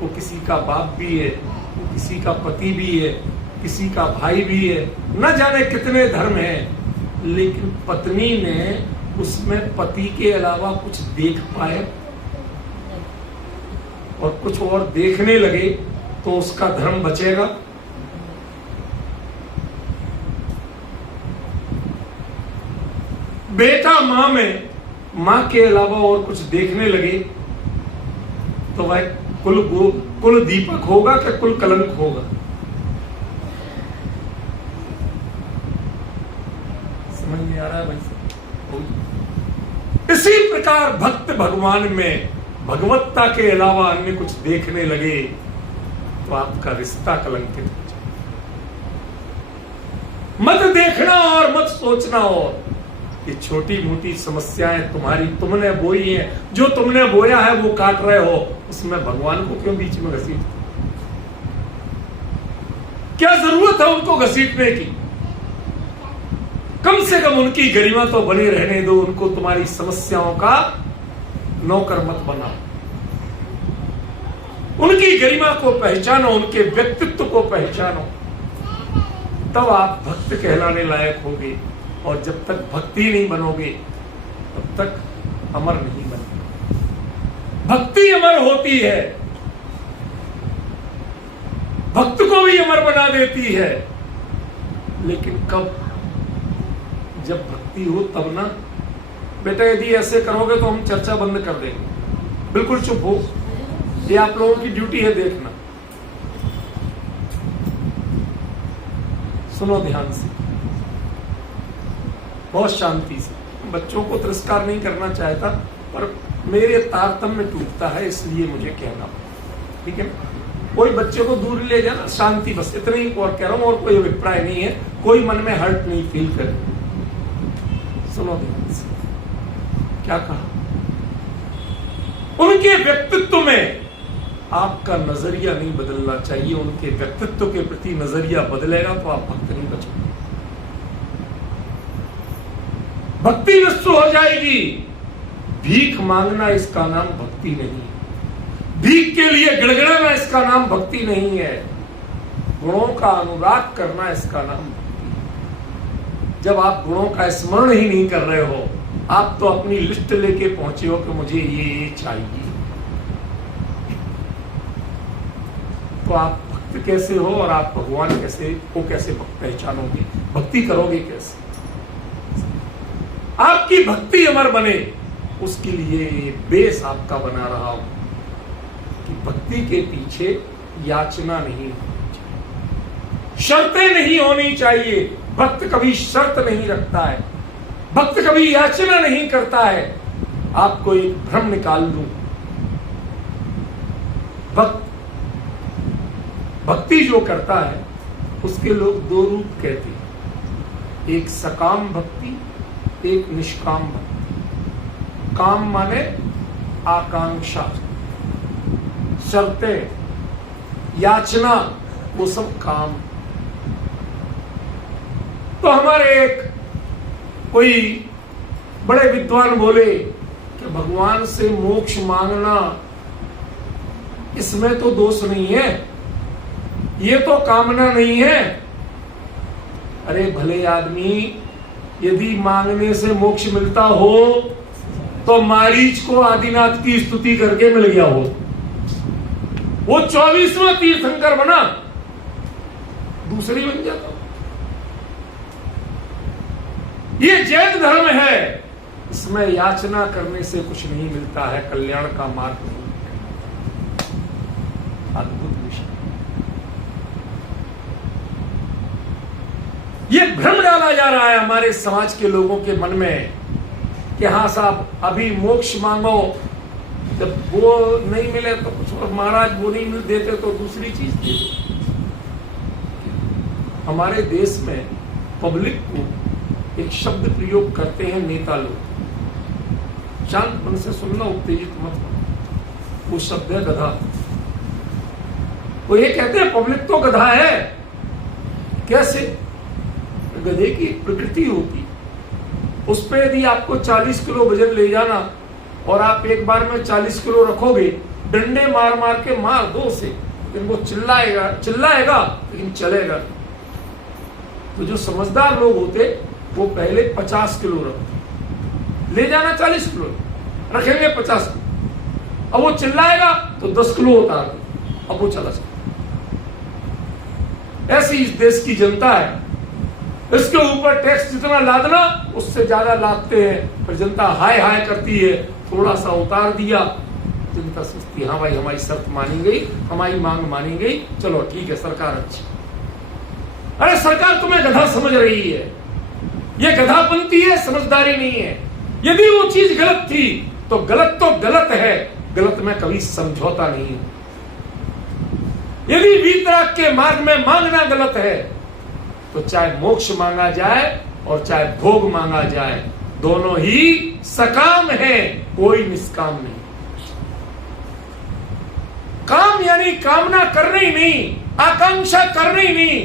वो किसी का बाप भी है, वो किसी का पति भी है, किसी का भाई भी है, न जाने कितने धर्म हैं। लेकिन पत्नी ने उसमें पति के अलावा कुछ देख पाए और कुछ और देखने लगे तो उसका धर्म बचेगा? बेटा मां में मां के अलावा और कुछ देखने लगे तो वह कुल दीपक होगा कि कुल कलंक होगा? समझ नहीं आ रहा है भाई साहब? इसी प्रकार भक्त भगवान में भगवत्ता के अलावा अन्य कुछ देखने लगे तो आपका रिश्ता कलंकित हो जाए। मत देखना और मत सोचना। और ये छोटी मोटी समस्याएं तुम्हारी, तुमने बोई हैं, जो तुमने बोया है वो काट रहे हो, उसमें भगवान को क्यों बीच में घसीटते? क्या जरूरत है उनको घसीटने की? कम से कम उनकी गरिमा तो बनी रहने दो, उनको तुम्हारी समस्याओं का नौकर मत बनाओ। उनकी गरिमा को पहचानो, उनके व्यक्तित्व को पहचानो, तब आप भक्त कहलाने लायक होगे। और जब तक भक्ति नहीं बनोगे तब तक अमर नहीं बनोगे। भक्ति अमर होती है, भक्त को भी अमर बना देती है। लेकिन कब? जब भक्ति हो तब ना। बेटा यदि ऐसे करोगे तो हम चर्चा बंद कर देंगे। बिल्कुल चुप हो, ये आप लोगों की ड्यूटी है देखना। सुनो ध्यान से, बहुत शांति से। बच्चों को तिरस्कार नहीं करना चाहता, पर मेरे तारतम्य टूटता है, इसलिए मुझे कहना, ठीक है? कोई बच्चे को दूर ले जाना, शांति, बस इतना ही और कह रहा हूं, और कोई अभिप्राय नहीं है। कोई मन में हर्ट नहीं फील करे। सुनो ध्यान से, क्या कहा? उनके व्यक्तित्व में आपका नजरिया नहीं बदलना चाहिए। उनके व्यक्तित्व के प्रति नजरिया बदलेगा तो आप भक्त नहीं बचोगे। भक्ति नष्ट हो जाएगी। भीख मांगना इसका नाम भक्ति नहीं है। भीख के लिए गिड़गिड़ाना इसका नाम भक्ति नहीं है। गुणों का अनुराग करना इसका नाम भक्ति है। जब आप गुणों का स्मरण ही नहीं कर रहे हो, आप तो अपनी लिस्ट लेके पहुंचे हो कि मुझे ये चाहिए, तो आप भक्त कैसे हो और आप भगवान कैसे पहचानोगे? भक्ति करोगे कैसे? आपकी भक्ति अमर बने, उसके लिए बेस आपका बना रहा हूं कि भक्ति के पीछे याचना नहीं होनी चाहिए, शर्तें नहीं होनी चाहिए। भक्त कभी शर्त नहीं रखता है, भक्त कभी याचना नहीं करता है। आपको एक भ्रम निकाल दूं, भक्ति जो करता है उसके लोग दो रूप कहते हैं, एक सकाम भक्ति, एक निष्काम भक्ति। काम माने आकांक्षा, शर्तें, याचना, वो सब काम। तो हमारे एक कोई बड़े विद्वान बोले कि भगवान से मोक्ष मांगना, इसमें तो दोष नहीं है, ये तो कामना नहीं है। अरे भले आदमी, यदि मांगने से मोक्ष मिलता हो तो मारीच को आदिनाथ की स्तुति करके मिल गया हो, वो 24वां तीर्थंकर बना, दूसरी बन जाता। ये जैन धर्म है, इसमें याचना करने से कुछ नहीं मिलता है, कल्याण का मार्ग नहीं। अद्भुत विषय। ये भ्रम डाला जा रहा है हमारे समाज के लोगों के मन में कि हाँ साहब अभी मोक्ष मांगो, जब वो नहीं मिले तो कुछ, और महाराज वो नहीं मिल देते तो दूसरी चीज दे दो। हमारे देश में पब्लिक को एक शब्द प्रयोग करते हैं नेता लोग, शांत मन से सुनना, उत्तेजित मत हो। वो शब्द है गधा। वो ये कहते हैं पब्लिक तो गधा है। कैसे? गधे की प्रकृति होती, उस पर यदि आपको 40 किलो वजन ले जाना और आप एक बार में 40 किलो रखोगे, डंडे मार मार के मार दो उसे, लेकिन वो चिल्लाएगा लेकिन चलेगा। तो जो समझदार लोग होते वो पहले 50 किलो रखते, ले जाना 40 किलो, रखेंगे 50 किलो, अब वो चिल्लाएगा तो 10 किलो उतार दो, अब वो चला जाए। ऐसी इस देश की जनता है। इसके ऊपर टैक्स जितना लादना उससे ज्यादा लादते हैं, पर जनता हाय हाय करती है। थोड़ा सा उतार दिया, जनता सोचती है हाँ भाई हमारी शर्त मानी गई, हमारी मांग मानी गई, चलो ठीक है सरकार अच्छी। अरे सरकार तुम्हें गधा समझ रही है, ये गधापंती है, समझदारी नहीं है। यदि वो चीज गलत थी तो गलत है, गलत में कभी समझौता नहीं है। यदि वीतराग के मार्ग में मांगना गलत है तो चाहे मोक्ष मांगा जाए और चाहे भोग मांगा जाए, दोनों ही सकाम है, कोई निष्काम नहीं। काम यानी कामना करना ही नहीं, आकांक्षा करना ही नहीं,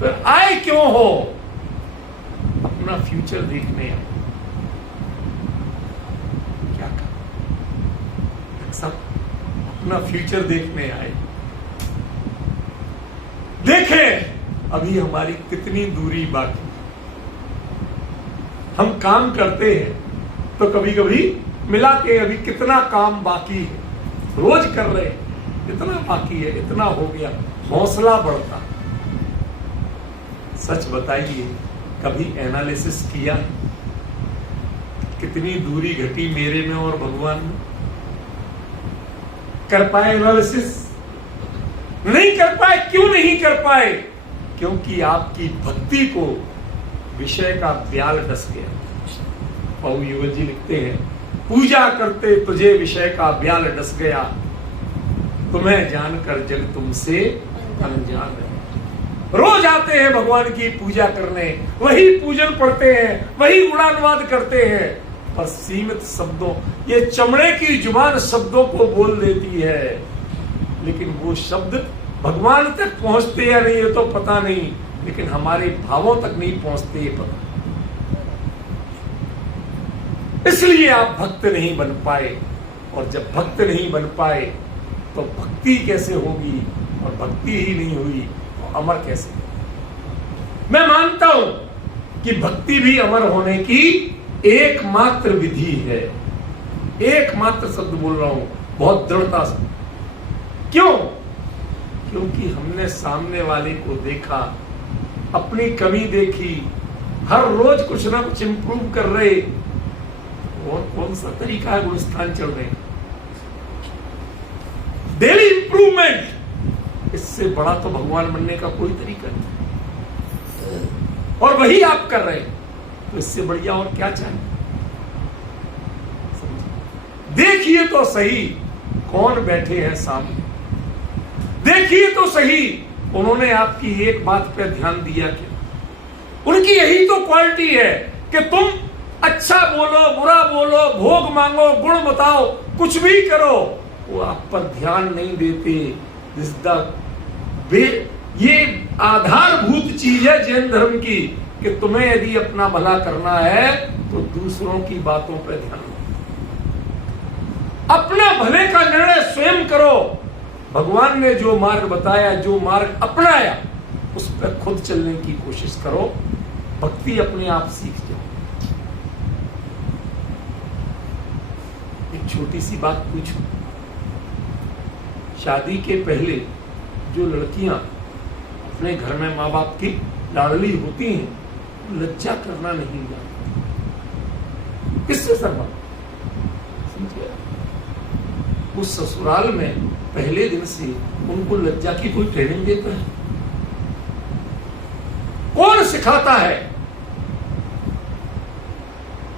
फिर आए क्यों हो? अपना फ्यूचर देखने आए। क्या कहा? सब अपना फ्यूचर देखने आए। देखें अभी हमारी कितनी दूरी बाकी। हम काम करते हैं तो कभी कभी मिला के अभी कितना काम बाकी है, रोज कर रहे हैं, इतना बाकी है, इतना हो गया, हौसला बढ़ता। सच बताइए, कभी एनालिसिस किया कितनी दूरी घटी मेरे में और भगवान में? कर पाए एनालिसिस? नहीं कर पाए। क्यों नहीं कर पाए? क्योंकि आपकी भक्ति को विषय का ब्याल डस गया। पाऊ युगल जी लिखते हैं, पूजा करते तुझे विषय का ब्याल डस गया, तुम्हें जानकर जग तुमसे अनजान है। रोज आते हैं भगवान की पूजा करने, वही पूजन पढ़ते हैं, वही गुणानुवाद करते हैं, पर सीमित शब्दों, ये चमड़े की जुबान शब्दों को बोल देती है, लेकिन वो शब्द भगवान तक पहुंचते या नहीं ये तो पता नहीं, लेकिन हमारे भावों तक नहीं पहुंचते ये पता। इसलिए आप भक्त नहीं बन पाए, और जब भक्त नहीं बन पाए तो भक्ति कैसे होगी, और भक्ति ही नहीं हुई तो अमर कैसे? मैं मानता हूं कि भक्ति भी अमर होने की एकमात्र विधि है। एकमात्र शब्द बोल रहा हूं बहुत दृढ़ता से। क्यों? क्योंकि हमने सामने वाले को देखा, अपनी कमी देखी, हर रोज कुछ ना कुछ इंप्रूव कर रहे, और कौन सा तरीका है गुणस्थान चल रहे, डेली इंप्रूवमेंट, इससे बड़ा तो भगवान बनने का कोई तरीका नहीं, और वही आप कर रहे हैं, तो इससे बढ़िया और क्या चाहिए? देखिए तो सही कौन बैठे हैं सामने, देखिए तो सही उन्होंने आपकी एक बात पे ध्यान दिया क्या? उनकी यही तो क्वालिटी है कि तुम अच्छा बोलो, बुरा बोलो, भोग मांगो, गुण बताओ, कुछ भी करो, वो आप पर ध्यान नहीं देते। ये आधारभूत चीज है जैन धर्म की कि तुम्हें यदि अपना भला करना है तो दूसरों की बातों पर ध्यान दो, अपना भले का निर्णय स्वयं करो। भगवान ने जो मार्ग बताया, जो मार्ग अपनाया, उस पर खुद चलने की कोशिश करो, भक्ति अपने आप सीख जाओ। एक छोटी सी बात पूछूं, शादी के पहले जो लड़कियां अपने घर में माँ बाप की लाडली होती हैं, लज्जा करना नहीं जानती। किससे शर्मा? समझिए, उस ससुराल में पहले दिन से उनको लज्जा की कोई ट्रेनिंग देता है? कौन सिखाता है?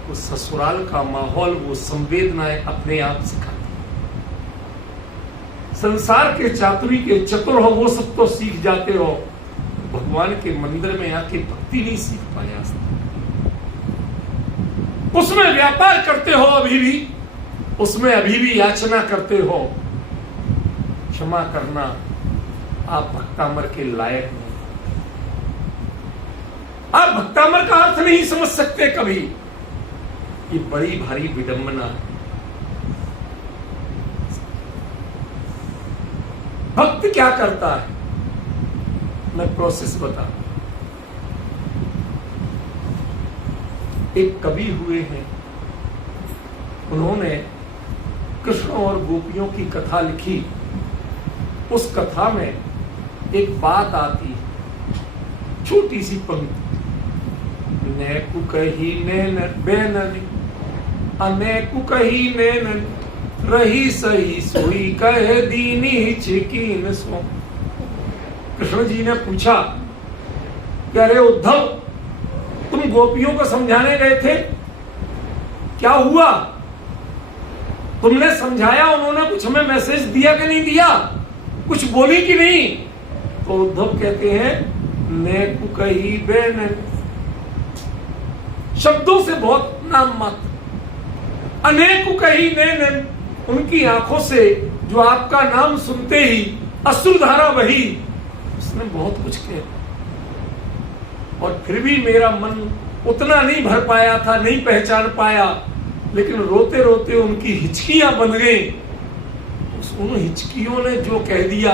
वो ससुराल का माहौल, वो संवेदनाएं अपने आप सिखाती है। संसार के चातुरी के चतुर हो वो सब तो सीख जाते हो, भगवान के मंदिर में आके भक्ति नहीं सीख पाया। उसमें व्यापार करते हो अभी भी, उसमें अभी भी याचना करते हो। क्षमा करना, आप भक्तामर के लायक नहीं। आप भक्तामर का अर्थ नहीं समझ सकते कभी। ये बड़ी भारी विडंबना है। भक्त क्या करता है, मैं प्रोसेस बता। एक कवि हुए हैं, उन्होंने कृष्ण और गोपियों की कथा लिखी। उस कथा में एक बात आती है, छोटी सी पंक्ति, नेकु कही नैन बेनन अनेकु कही नैन रही सही सोई कहे दीनी चिकीन सो। कृष्ण जी ने पूछा कि अरे उद्धव, तुम गोपियों को समझाने गए थे, क्या हुआ? तुमने समझाया, उन्होंने कुछ हमें मैसेज दिया कि नहीं दिया? कुछ बोली कि नहीं? तो उद्धव कहते हैं, नेकु कही बेन, शब्दों से बहुत नाम मात्र, अनेकु कही नैन, उनकी आंखों से जो आपका नाम सुनते ही अश्रुधारा बही। उसने बहुत कुछ किया, और फिर भी मेरा मन उतना नहीं भर पाया था, नहीं पहचान पाया, लेकिन रोते रोते उनकी हिचकियां बन गई। उन हिचकियों ने जो कह दिया,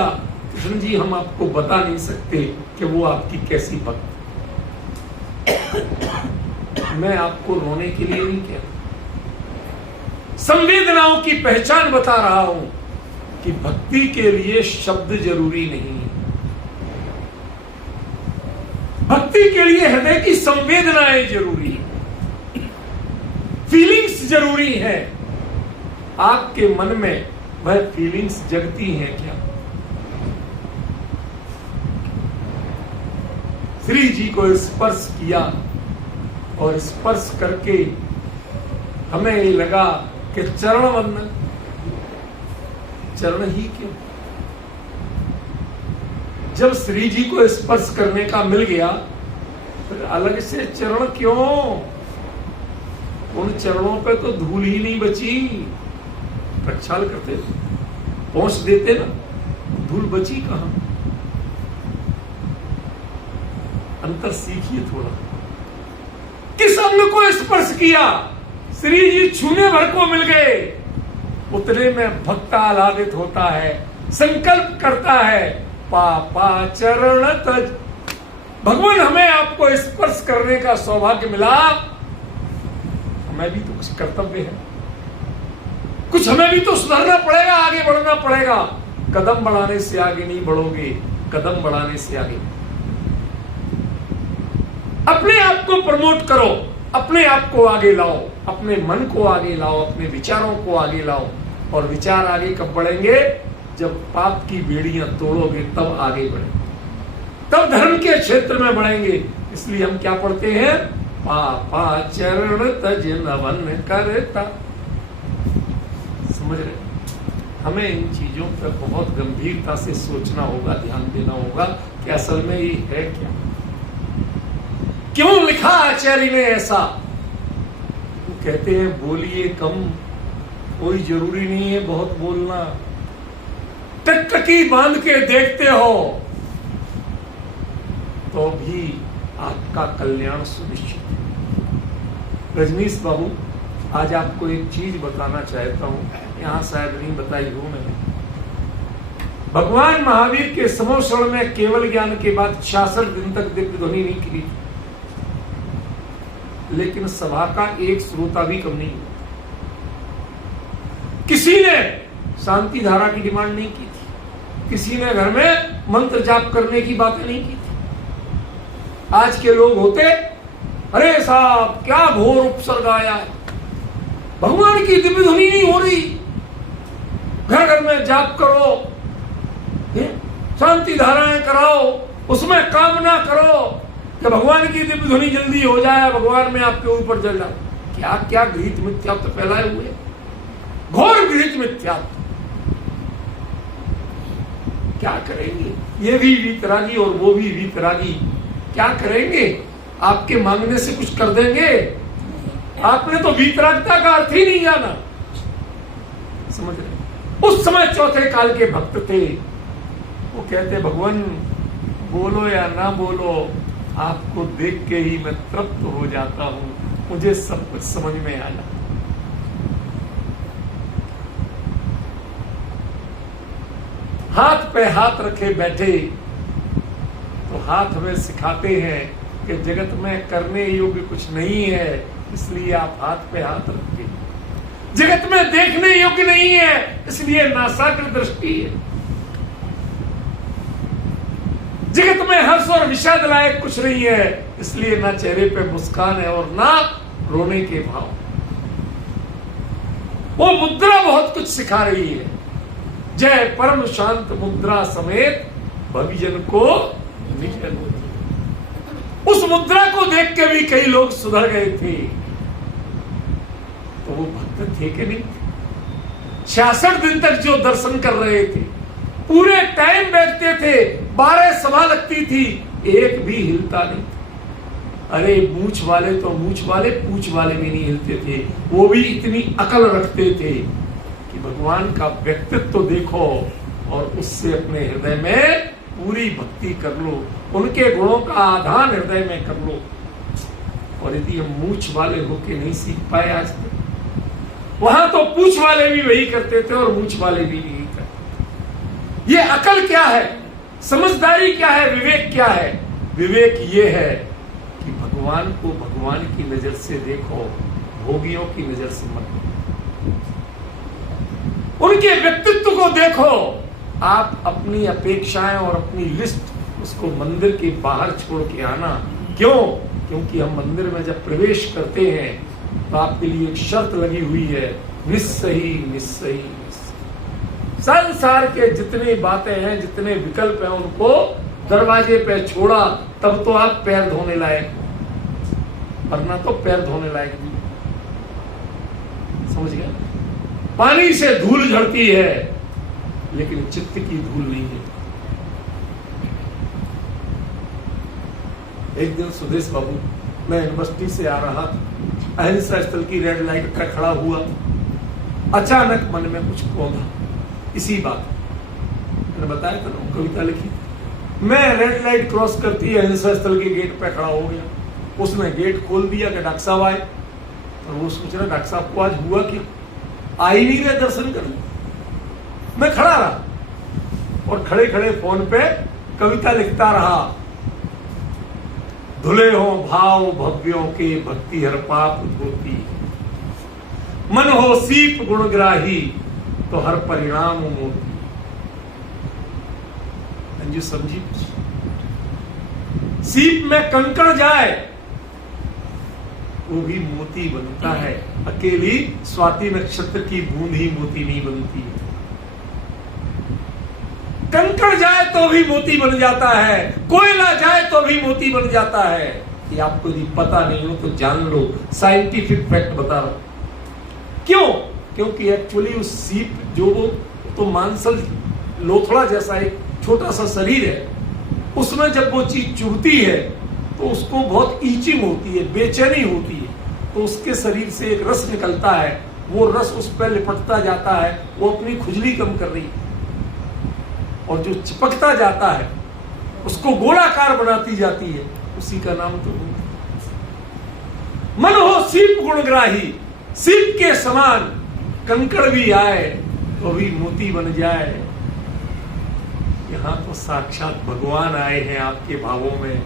कृष्ण जी हम आपको बता नहीं सकते कि वो आपकी कैसी भक्ति। मैं आपको रोने के लिए नहीं कह रहा, संवेदनाओं की पहचान बता रहा हूं कि भक्ति के लिए शब्द जरूरी नहीं है। भक्ति भक्ति के लिए हृदय की संवेदनाएं जरूरी है, फीलिंग्स जरूरी है। आपके मन में वह फीलिंग्स जगती हैं क्या? श्री जी को स्पर्श किया और स्पर्श करके हमें ये लगा कि चरण वंदन, चरण ही क्यों? जब श्री जी को स्पर्श करने का मिल गया फिर अलग से चरण क्यों? उन चरणों पे तो धूल ही नहीं बची। प्रक्षाल करते थे, पहुंच देते ना, धूल बची कहां? अंतर सीखिए थोड़ा। किस अंग को स्पर्श किया? श्री जी छूने भर को मिल गए। उतने में भक्त आह्लादित होता है, संकल्प करता है, पापा चरण तज। भगवान हमें आपको स्पर्श करने का सौभाग्य मिला, हमें भी तो कुछ कर्तव्य है, कुछ हमें भी तो सुधारना पड़ेगा, आगे बढ़ना पड़ेगा। कदम बढ़ाने से आगे नहीं बढ़ोगे, कदम बढ़ाने से आगे। अपने आप को प्रमोट करो, अपने आप को आगे लाओ, अपने मन को आगे लाओ, अपने विचारों को आगे लाओ। और विचार आगे कब बढ़ेंगे? जब पाप की बेड़ियां तोड़ोगे तब आगे बढ़ेंगे, तब धर्म के क्षेत्र में बढ़ेंगे। इसलिए हम क्या पढ़ते हैं? पापा चरण तज नवन करता। समझ रहे? हमें इन चीजों पर बहुत गंभीरता से सोचना होगा, ध्यान देना होगा कि असल में ये है क्या, क्यों लिखा आचार्य ने ऐसा। वो कहते हैं बोलिए कम, कोई जरूरी नहीं है बहुत बोलना। टकटकी बांध के देखते हो तो भी आपका कल्याण सुनिश्चित है। रजनीश बाबू, आज आपको एक चीज बताना चाहता हूं, यहां शायद नहीं बताई हूं मैंने। भगवान महावीर के समोषण में केवल ज्ञान के बाद 66 दिन तक दिव्य ध्वनि नहीं की, लेकिन सभा का एक श्रोता भी कम नहीं हुआ। किसी ने शांति धारा की डिमांड नहीं की थी, किसी ने घर में मंत्र जाप करने की बातें नहीं की थी। आज के लोग होते, अरे साहब क्या घोर उपसर्ग आया है, भगवान की दिव्य ध्वनि नहीं हो रही, घर घर में जाप करो, शांति धाराएं कराओ, उसमें कामना करो कि भगवान की दिव्य ध्वनि जल्दी हो जाए, भगवान में आपके ऊपर जल जाए। क्या क्या गृहित मिथ्यात्व फैलाए हुए, घोर गृहित मिथ्यात्व। क्या करेंगे? ये भी वीतरागी और वो भी वीतरागी, क्या करेंगे? आपके मांगने से कुछ कर देंगे? आपने तो वीतरागता का अर्थ ही नहीं जाना। समझ रहे? उस समय चौथे काल के भक्त थे, वो कहते भगवान बोलो या ना बोलो, आपको देख के ही मैं तृप्त हो जाता हूं, मुझे सब कुछ समझ में आ जाता। हाथ पे हाथ रखे बैठे तो हाथ हमें सिखाते हैं कि जगत में करने योग्य कुछ नहीं है, इसलिए आप हाथ पे हाथ रखिए। जगत में देखने योग्य नहीं है, इसलिए नासाग्र दृष्टि है। जगत में हर्ष और विषाद लायक कुछ नहीं है, इसलिए ना चेहरे पे मुस्कान है और ना रोने के भाव। वो मुद्रा बहुत कुछ सिखा रही है। जय परम शांत मुद्रा समेत भविजन को निजन। उस मुद्रा को देख के भी कई लोग सुधर गए थे। तो वो भक्त थे कि नहीं? 66 दिन तक जो दर्शन कर रहे थे, पूरे टाइम बैठते थे, 12 सभा लगती थी, एक भी हिलता नहीं। अरे मूछ वाले तो मूछ वाले, पूछ वाले भी नहीं हिलते थे। वो भी इतनी अकल रखते थे कि भगवान का व्यक्तित्व तो देखो और उससे अपने हृदय में पूरी भक्ति कर लो, उनके गुणों का आधान हृदय में कर लो। और यदि हम मूछ वाले होके नहीं सीख पाए आज तक, वहां तो पूछ वाले भी वही करते थे और मूछ वाले भी नहीं करते। ये अकल क्या है, समझदारी क्या है, विवेक क्या है? विवेक ये है कि भगवान को भगवान की नजर से देखो, भोगियों की नजर से मत देखो। उनके व्यक्तित्व को देखो। आप अपनी अपेक्षाएं और अपनी लिस्ट उसको मंदिर के बाहर छोड़ के आना, क्यों? क्योंकि हम मंदिर में जब प्रवेश करते हैं तो आपके लिए एक शर्त लगी हुई है, निस्सही निस्सही निस्सही। संसार के जितनी बातें हैं, जितने विकल्प हैं, उनको दरवाजे पे छोड़ा, तब तो आप पैर धोने लायक, वरना तो पैर धोने लायक नहीं। समझ गया? पानी से धूल झड़ती है लेकिन चित्त की धूल नहीं है। एक दिन सुदेश बाबू, मैं यूनिवर्सिटी से आ रहा था, अहिंसा स्थल की रेड लाइट पर खड़ा हुआ, अचानक मन में कुछ कौंधा, इसी बात मैंने बताया था ना, कविता लिखी। मैं रेड लाइट क्रॉस करती अहिंसा स्थल के गेट पे खड़ा हो गया। उसने गेट खोल दिया कि डॉक्टर साहब आए, और वो सोच रहा डॉक्टर साहब को आज हुआ क्या, आ ही नहीं रहे दर्शन करने। मैं खड़ा रहा और खड़े खड़े फोन पे कविता लिखता रहा। धुले हो भाव भव्यों के, भक्ति हर पाप धोती, मन हो सीप गुणग्राही, तो हर परिणाम मोती। जी समझी? सीप में कंकड़ जाए वो भी मोती बनता है, अकेली स्वाति नक्षत्र की बूंद ही मोती नहीं बनती है। कंकड़ जाए तो भी मोती बन जाता है, कोयला जाए तो भी मोती बन जाता है। ये आपको यदि पता नहीं हो तो जान लो, साइंटिफिक फैक्ट बता रहा हूं। क्यों? क्योंकि एक्चुअली उस सीप जो वो तो मांसल लोथड़ा जैसा एक छोटा सा शरीर है, उसमें जब वो चीज चुभती है तो उसको बहुत ईचिंग होती है, बेचैनी होती है, तो उसके शरीर से एक रस निकलता है, वो रस उस पर लिपटता जाता है, वो अपनी खुजली कम कर रही है, और जो चिपकता जाता है उसको गोलाकार बनाती जाती है, उसी का नाम तो मन हो सीप गुणग्राही। सीप के समान कंकड़ भी आए तो भी मोती बन जाए। यहां तो साक्षात भगवान आए हैं आपके भावों में,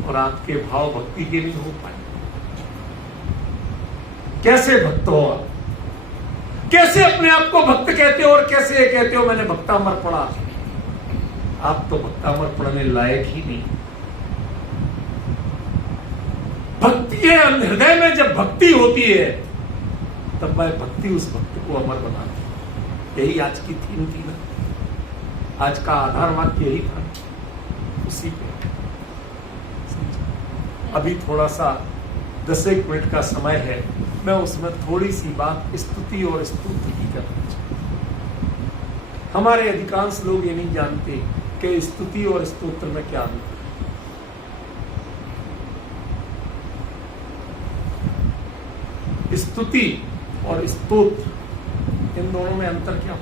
और आपके भाव भक्ति के नहीं हो पाए। कैसे भक्त हो आप? कैसे अपने आप को भक्त कहते हो और कैसे कहते हो मैंने भक्तामर पढ़ा? आप तो भक्तामर पढ़ने लायक ही नहीं। भक्ति है हृदय में, जब भक्ति होती है तब वह भक्ति उस भक्त को अमर बनाती है। यही आज की थीम थी ना, आज का आधार वाक्य यही था, उसी पे। अभी थोड़ा सा 10 मिनट का समय है, मैं उसमें थोड़ी सी बात स्तुति और स्तुति की करना चाहूं। हमारे अधिकांश लोग ये नहीं जानते कि स्तुति और स्तोत्र में क्या अंतर है। स्तुति और स्तोत्र, इन दोनों में अंतर क्या हो?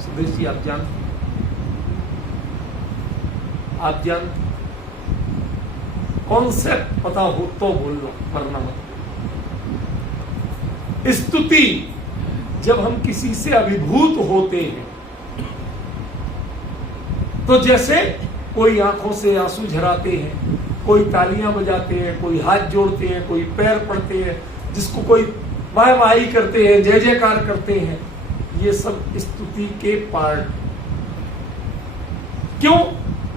सुदेश जी आप जानते? आप जानते? कॉन्सेप्ट पता हो तो बोल लो, वरना मत। स्तुति जब हम किसी से अभिभूत होते हैं, तो जैसे कोई आंखों से आंसू झराते हैं, कोई तालियां बजाते हैं, कोई हाथ जोड़ते हैं, कोई पैर पड़ते हैं, जिसको कोई वाह वाही करते हैं, जय जयकार करते हैं, ये सब स्तुति के पार्ट। क्यों?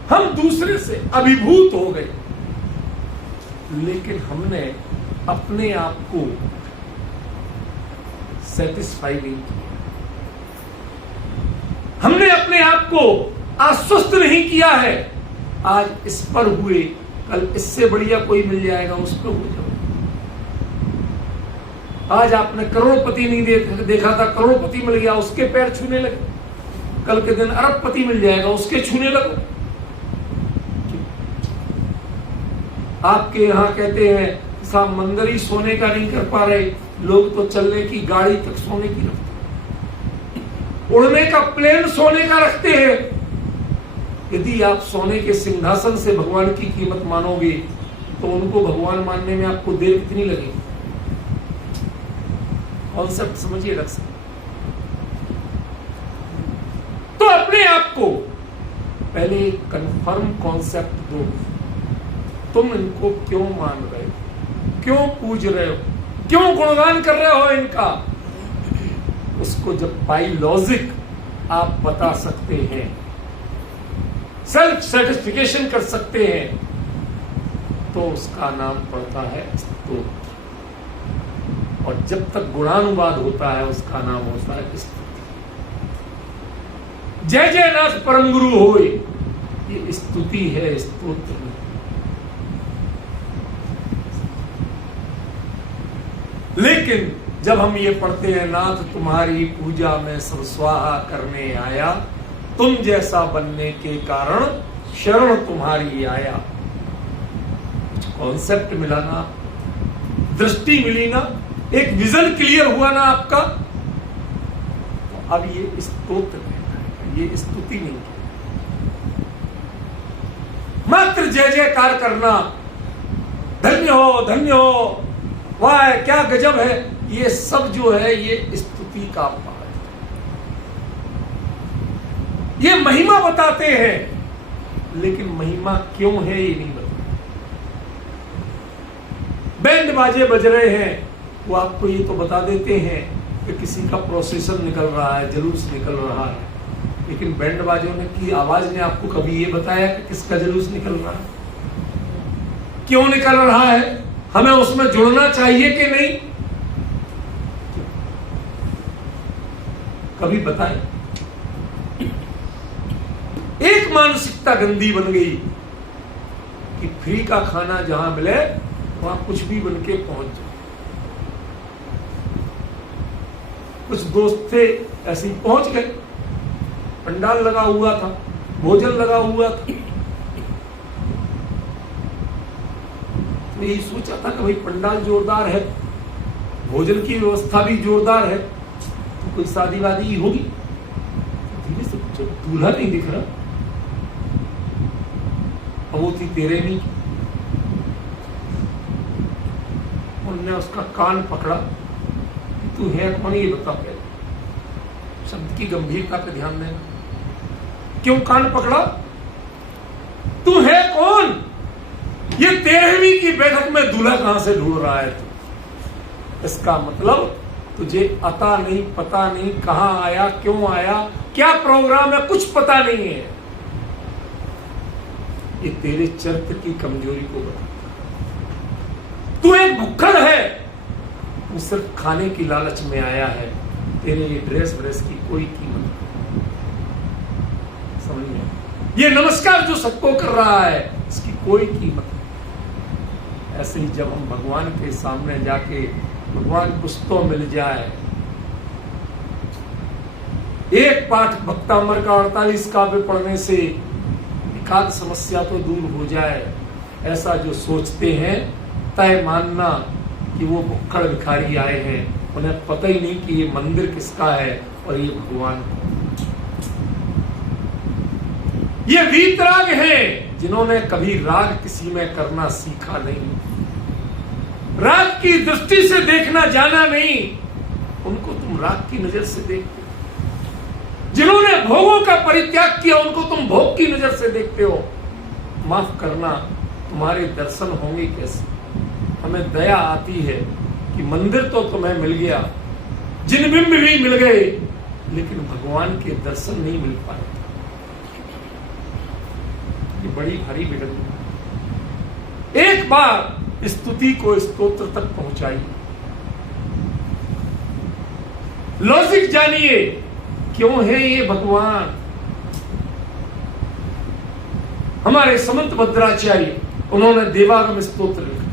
हम दूसरे से अभिभूत हो गए, लेकिन हमने अपने आप को सेटिस्फाई नहीं किया, हमने अपने आप को आश्वस्त नहीं किया है। आज इस पर हुए, कल इससे बढ़िया कोई मिल जाएगा, उस पर हो जाओ। आज आपने करोड़पति नहीं देखा था, करोड़पति मिल गया, उसके पैर छूने लगे। कल के दिन अरबपति मिल जाएगा, उसके छूने लगो। आपके यहां कहते हैं साहब मंदिर ही सोने का नहीं कर पा रहे, लोग तो चलने की गाड़ी तक सोने की रखते, उड़ने का प्लेन सोने का रखते हैं। यदि आप सोने के सिंहासन से भगवान की कीमत मानोगे तो उनको भगवान मानने में आपको देर कितनी लगेगी? कॉन्सेप्ट समझिए रख सकते। तो अपने आप को पहले कंफर्म कॉन्सेप्ट दो, तुम इनको क्यों मान रहे हो, क्यों पूज रहे हो, क्यों गुणगान कर रहे हो इनका। उसको जब बाय लॉजिक आप बता सकते हैं, सेल्फ सेटिस्फिकेशन कर सकते हैं, तो उसका नाम पड़ता है स्तोत्र, और जब तक गुणानुवाद होता है उसका नाम होता है स्तुति। जय जय नाथ परम गुरु होए, ये स्तुति है, स्तोत्र नहीं। लेकिन जब हम ये पढ़ते हैं, नाथ तुम्हारी पूजा में सब स्वाहा करने आया, तुम जैसा बनने के कारण शरण तुम्हारी आया, कुछ कॉन्सेप्ट मिला ना, दृष्टि मिली ना, एक विजन क्लियर हुआ ना आपका, तो अब ये स्तोत्र है, ये स्तुति नहीं है। मात्र जय जयकार करना, धन्य हो, वाह क्या गजब है, ये सब जो है ये स्तुति का पाठ है। ये महिमा बताते हैं, लेकिन महिमा क्यों है ये नहीं बताते। बैंड बाजे बज रहे हैं, वो आपको ये तो बता देते हैं कि किसी का प्रोसेसन निकल रहा है, जुलूस निकल रहा है, लेकिन बैंड बाजों ने की आवाज ने आपको कभी ये बताया कि किसका जुलूस निकल रहा है, क्यों निकल रहा है, हमें उसमें जुड़ना चाहिए कि नहीं, कभी बताएं। एक मानसिकता गंदी बन गई कि फ्री का खाना जहां मिले वहां कुछ भी बन के पहुंच जाए। कुछ दोस्त थे ऐसे ही पहुंच गए, पंडाल लगा हुआ था, भोजन लगा हुआ था, तो यही सोचा था कि भाई पंडाल जोरदार है, भोजन की व्यवस्था भी जोरदार है, तो कोई शादी वादी होगी। धीरे से पूछा, दूल्हा नहीं दिख रहा, वो थी तेरे नहीं। उन्होंने उसका कान पकड़ा, तू है कौन ये बता पहले, शब्द की गंभीरता पे ध्यान देना। क्यों कान पकड़ा, तू है कौन, ये 13वीं की बैठक में दूल्हा कहां से ढूंढ रहा है तू। इसका मतलब तुझे अता नहीं, पता नहीं, कहां आया, क्यों आया, क्या प्रोग्राम है, कुछ पता नहीं है। ये तेरे चरित्र की कमजोरी को बताता। तू एक भुक्खड़ है, तू सिर्फ खाने की लालच में आया है, तेरे ये ड्रेस व्रेस की कोई कीमत नहीं। समझ में, ये नमस्कार जो सबको कर रहा है इसकी कोई कीमत नहीं। ऐसे ही जब हम भगवान के सामने जाके भगवान कुछ तो मिल जाए, एक पाठ भक्तामर का 48 काव्य पढ़ने से एकाध समस्या तो दूर हो जाए, ऐसा जो सोचते हैं, तय मानना कि वो भुक्खड़ भिखारी आए हैं, उन्हें पता ही नहीं कि ये मंदिर किसका है और ये भगवान। ये वीतराग हैं जिन्होंने कभी राग किसी में करना सीखा नहीं, राग की दृष्टि से देखना जाना नहीं, उनको तुम राग की नजर से देखते हो। जिन्होंने भोगों का परित्याग किया उनको तुम भोग की नजर से देखते हो। माफ करना, तुम्हारे दर्शन होंगे कैसे। हमें दया आती है कि मंदिर तो तुम्हें मिल गया, जिनबिंब भी मिल गए, लेकिन भगवान के दर्शन नहीं मिल पाए। ये बड़ी भारी बिगड़। एक बार स्तुति को स्तोत्र तक पहुंचाइए, लॉजिक जानिए, क्यों है ये भगवान। हमारे समंत भद्राचार्य, उन्होंने देवागम स्तोत्र लिखा।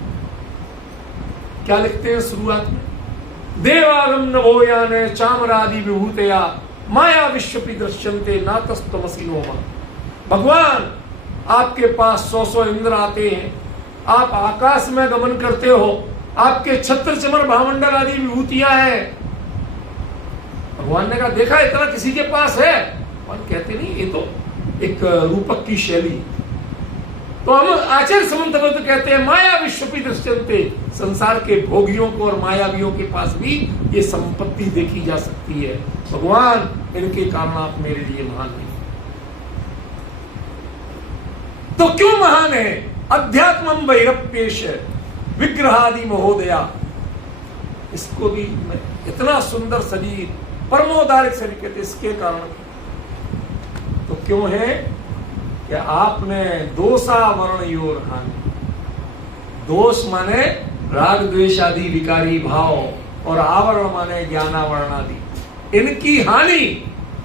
क्या लिखते हैं शुरुआत में, देवागम नभोयान चामरादि विभूतया माया विश्वपि दृश्यन्ते नातस्तमसि नोमा। भगवान, आपके पास 100 इंद्र आते हैं, आप आकाश में गमन करते हो, आपके छत्र चमर भामंडल आदि विभूतियां हैं। भगवान ने कहा, देखा इतना किसी के पास है। भगवान कहते नहीं, ये तो एक रूपक की शैली। तो हम आचार्य समंत भद्र कहते हैं, माया विश्वपि दृश्यन्ते, संसार के भोगियों को और मायावियों के पास भी ये संपत्ति देखी जा सकती है। भगवान, इनके कारण आप मेरे लिए महान नहीं। तो क्यों महान है। अध्यात्मम वैरप्येश विग्रहादि महोदया, इसको भी इतना सुंदर शरीर, परमोदारिक शरीर कहते, इसके कारण। तो क्यों है कि आपने दोषा वर्ण योर हानि, दोष माने राग द्वेष आदि विकारी भाव, और आवरण माने ज्ञानावरण आदि। इनकी हानि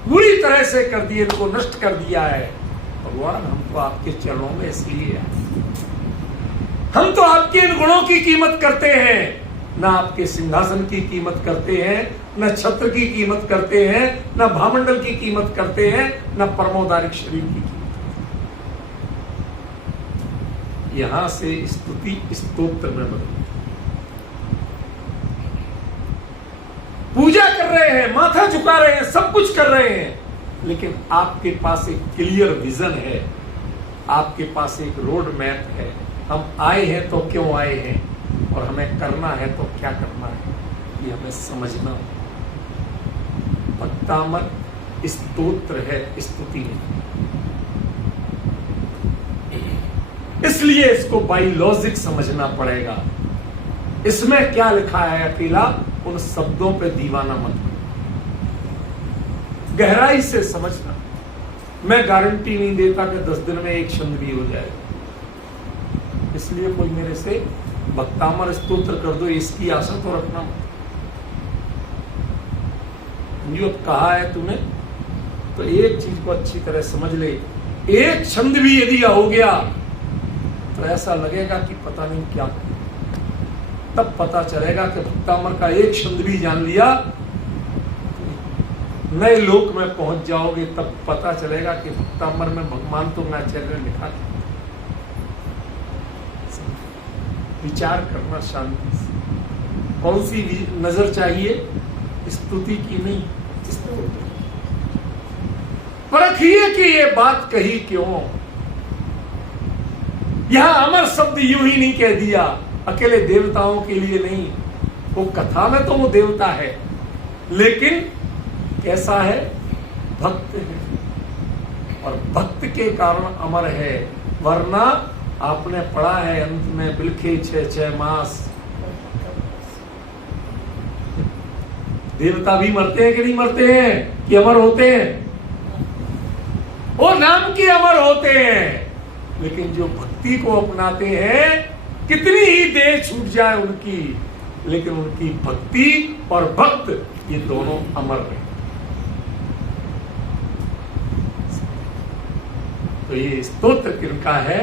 पूरी तरह से कर दी, इनको नष्ट कर दिया है। भगवान हम तो आपके चरणों में इसलिए आए, हम तो आपके इन गुणों की कीमत करते हैं, ना आपके सिंहासन की कीमत करते हैं, न छत्र की कीमत करते हैं, न भामंडल की कीमत करते हैं, न परमोदारिक शरीर की कीमत। यहां से स्तुति स्तोत्र में बदल, पूजा कर रहे हैं, माथा झुका रहे हैं, सब कुछ कर रहे हैं, लेकिन आपके पास एक क्लियर विजन है, आपके पास एक रोड मैप है। हम आए हैं तो क्यों आए हैं, और हमें करना है तो क्या करना है, ये हमें समझना हो। भक्तामर स्तोत्र है, स्तुति नहीं। इसलिए इसको बाई लॉजिक समझना पड़ेगा। इसमें क्या लिखा है अकेला, उन शब्दों पे दीवाना मत हो, गहराई से समझना। मैं गारंटी नहीं देता कि 10 दिन में एक छंद भी हो जाएगा, इसलिए कोई मेरे से भक्तामर स्तोत्र कर दो इसकी आशा तो रखना मत। जो कहा है तूने, तो एक चीज को अच्छी तरह समझ ले, एक छंद भी यदि हो गया तो ऐसा लगेगा कि पता नहीं क्या, तब पता चलेगा कि भक्तामर का एक छंद भी जान लिया, नए लोक में पहुंच जाओगे। तब पता चलेगा कि भक्तामर में भगवान तो मैं आचार्य ने लिखा था। विचार करना शांति से। कौन सी नजर चाहिए, स्तुति की नहीं, स्तोत्र। परखिए कि ये बात कही क्यों। यहां अमर शब्द यूं ही नहीं कह दिया, अकेले देवताओं के लिए नहीं, वो कथा में तो वो देवता है, लेकिन कैसा है, भक्त है, और भक्त के कारण अमर है। वरना आपने पढ़ा है अंत में बिलखे 6 मास। देवता भी मरते हैं कि नहीं मरते हैं, कि अमर होते हैं, वो नाम के अमर होते हैं। लेकिन जो भक्ति को अपनाते हैं, कितनी ही देर छूट जाए उनकी, लेकिन उनकी भक्ति और भक्त ये दोनों अमर रहे। तो ये स्तोत्र किनका है,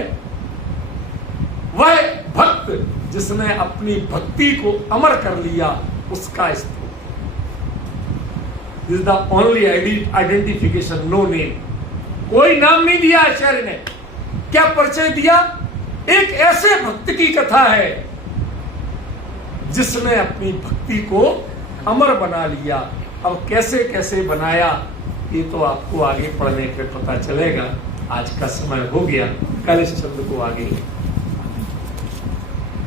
वह भक्त जिसने अपनी भक्ति को अमर कर लिया, उसका स्तोत्र। This is the only identification, no name. कोई नाम नहीं दिया आचार्य ने। क्या परिचय दिया, एक ऐसे भक्त की कथा है जिसने अपनी भक्ति को अमर बना लिया। अब कैसे कैसे बनाया, ये तो आपको आगे पढ़ने पे पता चलेगा। आज का समय हो गया, कल इस शब्द को आगे